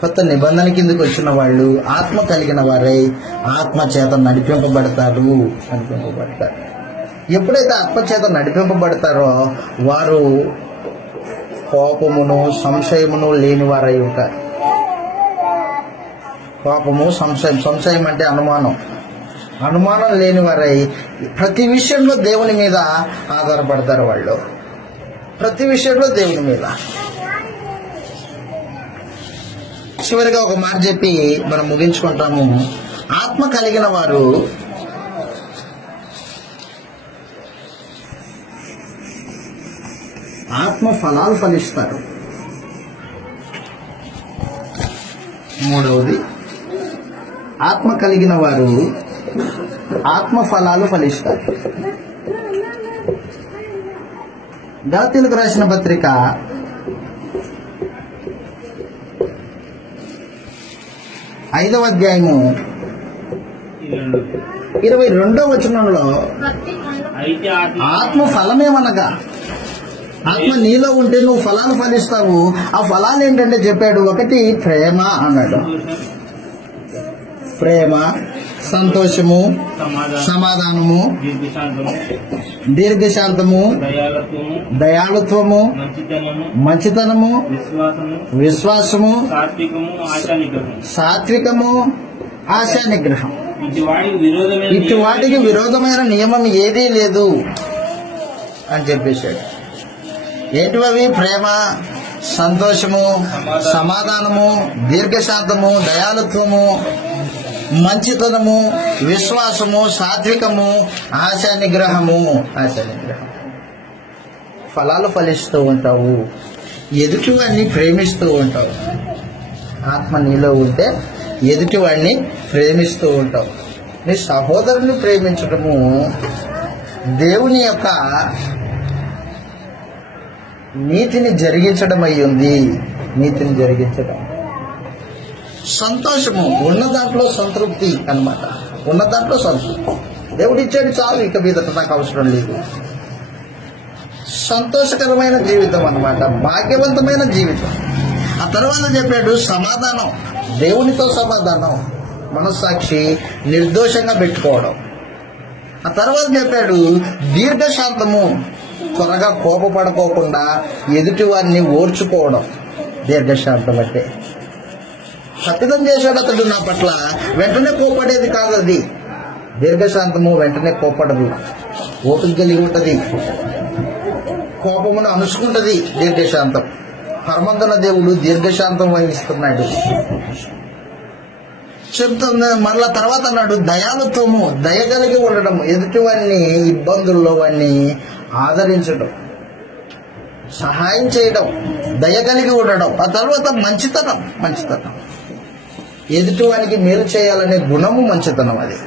కొత్త నిబంధన కిందకి వచ్చిన వాళ్ళు ఆత్మ కలిగిన వారై ఆత్మ చేత నడిపింపబడతారు. ఎప్పుడైతే ఆత్మ చేత నడిపింపబడతారో వారు కోపమును సంశయమును లేని వారై ఉంటారు. కోపము, సంశయం అంటే అనుమానం లేని వారై ప్రతి విషయంలో దేవుని మీద ఆధారపడతారు. వాళ్ళు ప్రతి విషయంలో దేవుని మీద. చివరిగా ఒక మాట చెప్పి మనం ముగించుకుంటాము. ఆత్మ కలిగిన వారు ఆత్మ ఫలాలు ఫలిస్తారు. మూడవది, ఆత్మ కలిగిన వారు ఆత్మ ఫలాలు ఫలిస్తారు. గలాతీయులకు రాసిన పత్రిక 5వ అధ్యాయము 22వ వచనంలో ఆత్మ ఫలమేమనగా, ఆత్మ నీలో ఉంటే నువ్వు ఫలాలు ఫలిస్తావు. ఆ ఫలాలు ఏంటంటే చెప్పాడు. ఒకటి ప్రేమ అన్నాడు. ప్రేమ, సంతోషము, సమాధానము, దీర్ఘశాంతము, దయాళుత్వము, మంచితనము, విశ్వాసము, సాత్వికము, ఆశా నిగ్రహం. ఇటు వాటికి విరోధమైన నియమం ఏదీ లేదు అని చెప్పేశాడు. ఏంటివి? ప్రేమ, సంతోషము, సమాధానము, దీర్ఘశాంతము, దయాళుత్వము, మంచితనము, విశ్వాసము, సాత్వికము, ఆశా నిగ్రహము. ఫలాలు ఫలిస్తూ ఉంటావు, ఎదుటివాడిని ప్రేమిస్తూ ఉంటావు. ఆత్మ నీలో ఉంటే ఎదుటివాడిని ప్రేమిస్తూ ఉంటావు. నీ సహోదరుని ప్రేమించడము దేవుని యొక్క నీతిని జరిగించడం అయ్యింది. నీతిని జరిగించడం, సంతోషము, ఉన్న దాంట్లో సంతృప్తి అన్నమాట. ఉన్న దాంట్లో సంతృప్తి, దేవుడు ఇచ్చాడు చాలు, ఇక మీద నాకు అవసరం లేదు. సంతోషకరమైన జీవితం అన్నమాట, భాగ్యవంతమైన జీవితం. ఆ తర్వాత చెప్పాడు సమాధానం, దేవునితో సమాధానం, మనస్సాక్షి నిర్దోషంగా పెట్టుకోవడం. ఆ తర్వాత చెప్పాడు దీర్ఘశాంతము, త్వరగా కోపపడుకోకుండా ఎదుటి వారిని ఓర్చుకోవడం. దీర్ఘశాంతం అంటే తప్పిదం చేశాడు అతడు నా పట్ల, వెంటనే కోపడేది కాదు అది. దీర్ఘశాంతము వెంటనే కోపడదు, ఓపిక కలిగి ఉంటుంది, కోపమును అనుసుకుంటది. దీర్ఘశాంతం, పరమందున దేవుడు దీర్ఘశాంతం వహిస్తున్నాడు. చెప్తున్నా మరలా తర్వాత అన్నాడు దయాలుత్వము, దయ కలిగి ఉండడం, ఎదుటి వారిని ఇబ్బందుల్లో వాడిని ఆదరించడం, సహాయం చేయడం, దయ కలిగి ఉండడం. ఆ తర్వాత మంచితనం, ఎదుటి వారికి మేలు చేయాలనే గుణము మంచితనం అది.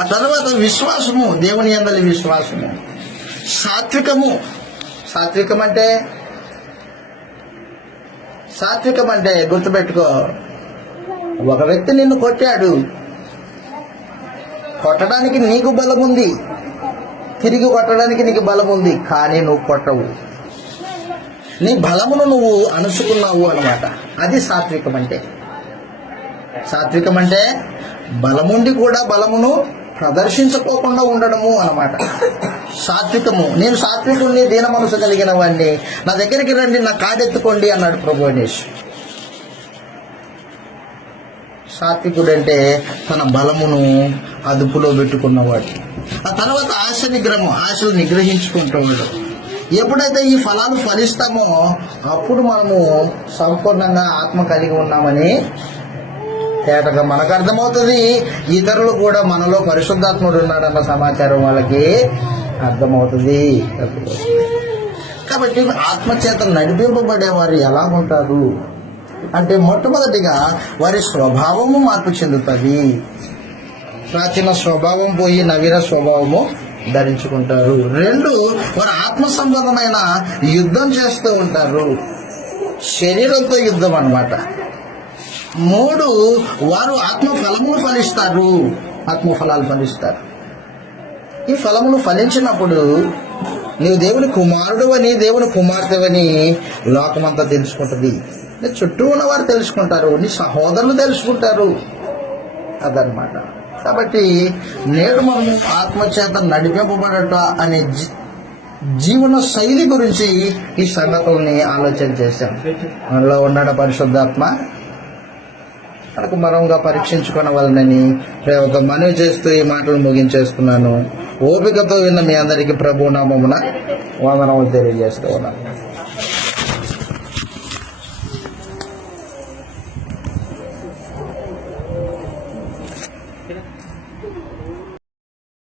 ఆ తర్వాత విశ్వాసము, దేవుని యందలి విశ్వాసము, సాత్వికము. సాత్వికం అంటే గుర్తుపెట్టుకో, ఒక వ్యక్తి నిన్ను కొట్టాడు, కొట్టడానికి నీకు బలం ఉంది, తిరిగి కొట్టడానికి నీకు బలం ఉంది, కానీ నువ్వు కొట్టవు. నీ బలమును నువ్వు అనుసుకున్నావు అన్నమాట. అది సాత్వికం అంటే. సాత్వికం అంటే బలముండి కూడా బలమును ప్రదర్శించుకోకుండా ఉండడము అన్నమాట. సాత్వికము, నేను సాత్వికుణ్ణి, దీన మనసు కలిగిన వాడిని, నా దగ్గరికి రండి, నా కాడెత్తుకోండి అన్నాడు ప్రభు అనేసి. సాత్వికుడంటే తన బలమును అదుపులో పెట్టుకున్నవాడు. ఆ తర్వాత ఆశ నిగ్రహము, ఆశలు నిగ్రహించుకుంటున్నాడు. ఎప్పుడైతే ఈ ఫలాలు ఫలిస్తామో అప్పుడు మనము సంపూర్ణంగా ఆత్మ కలిగి ఉన్నామని తేటగా మనకు అర్థమవుతుంది. ఇతరులు కూడా మనలో పరిశుద్ధాత్ముడు ఉన్నాడన్న సమాచారం వాళ్ళకి అర్థమవుతుంది. కాబట్టి ఆత్మచేత నడిపింపబడేవారు ఎలా ఉంటారు అంటే, మొట్టమొదటిగా వారి స్వభావము మార్పు చెందుతుంది. ప్రాచీన స్వభావం పోయి నవీన స్వభావము ధరించుకుంటారు. 2, వారు ఆత్మ సంబంధమైన యుద్ధం చేస్తూ ఉంటారు, శరీరంతో యుద్ధం అన్నమాట. 3, వారు ఆత్మ ఫలాలు ఫలిస్తారు. ఈ ఫలములు ఫలించినప్పుడు నీవు దేవుని కుమారుడు అని, దేవుని కుమార్తెవని లోకమంతా తెలుసుకుంటుంది. నీ చుట్టూ ఉన్నవారు తెలుసుకుంటారు, నీ సహోదరులు తెలుసుకుంటారు. అదనమాట. కాబట్టి నేడు మనము ఆత్మచేత నడిపింపబడట అనే జీవన శైలి గురించి ఈ సంగతుల్ని ఆలోచన చేశాం. మనలో ఉన్నాడు పరిశుద్ధాత్మ, మనకు మరంగా పరీక్షించుకోవాలని ప్రేమతో మనవి చేస్తూ ఈ మాటలు ముగించేస్తున్నాను. ఓపికతో విన్న మీ అందరికీ ప్రభు నామమున వందనములు తెలియజేస్తూ ఉన్నాను.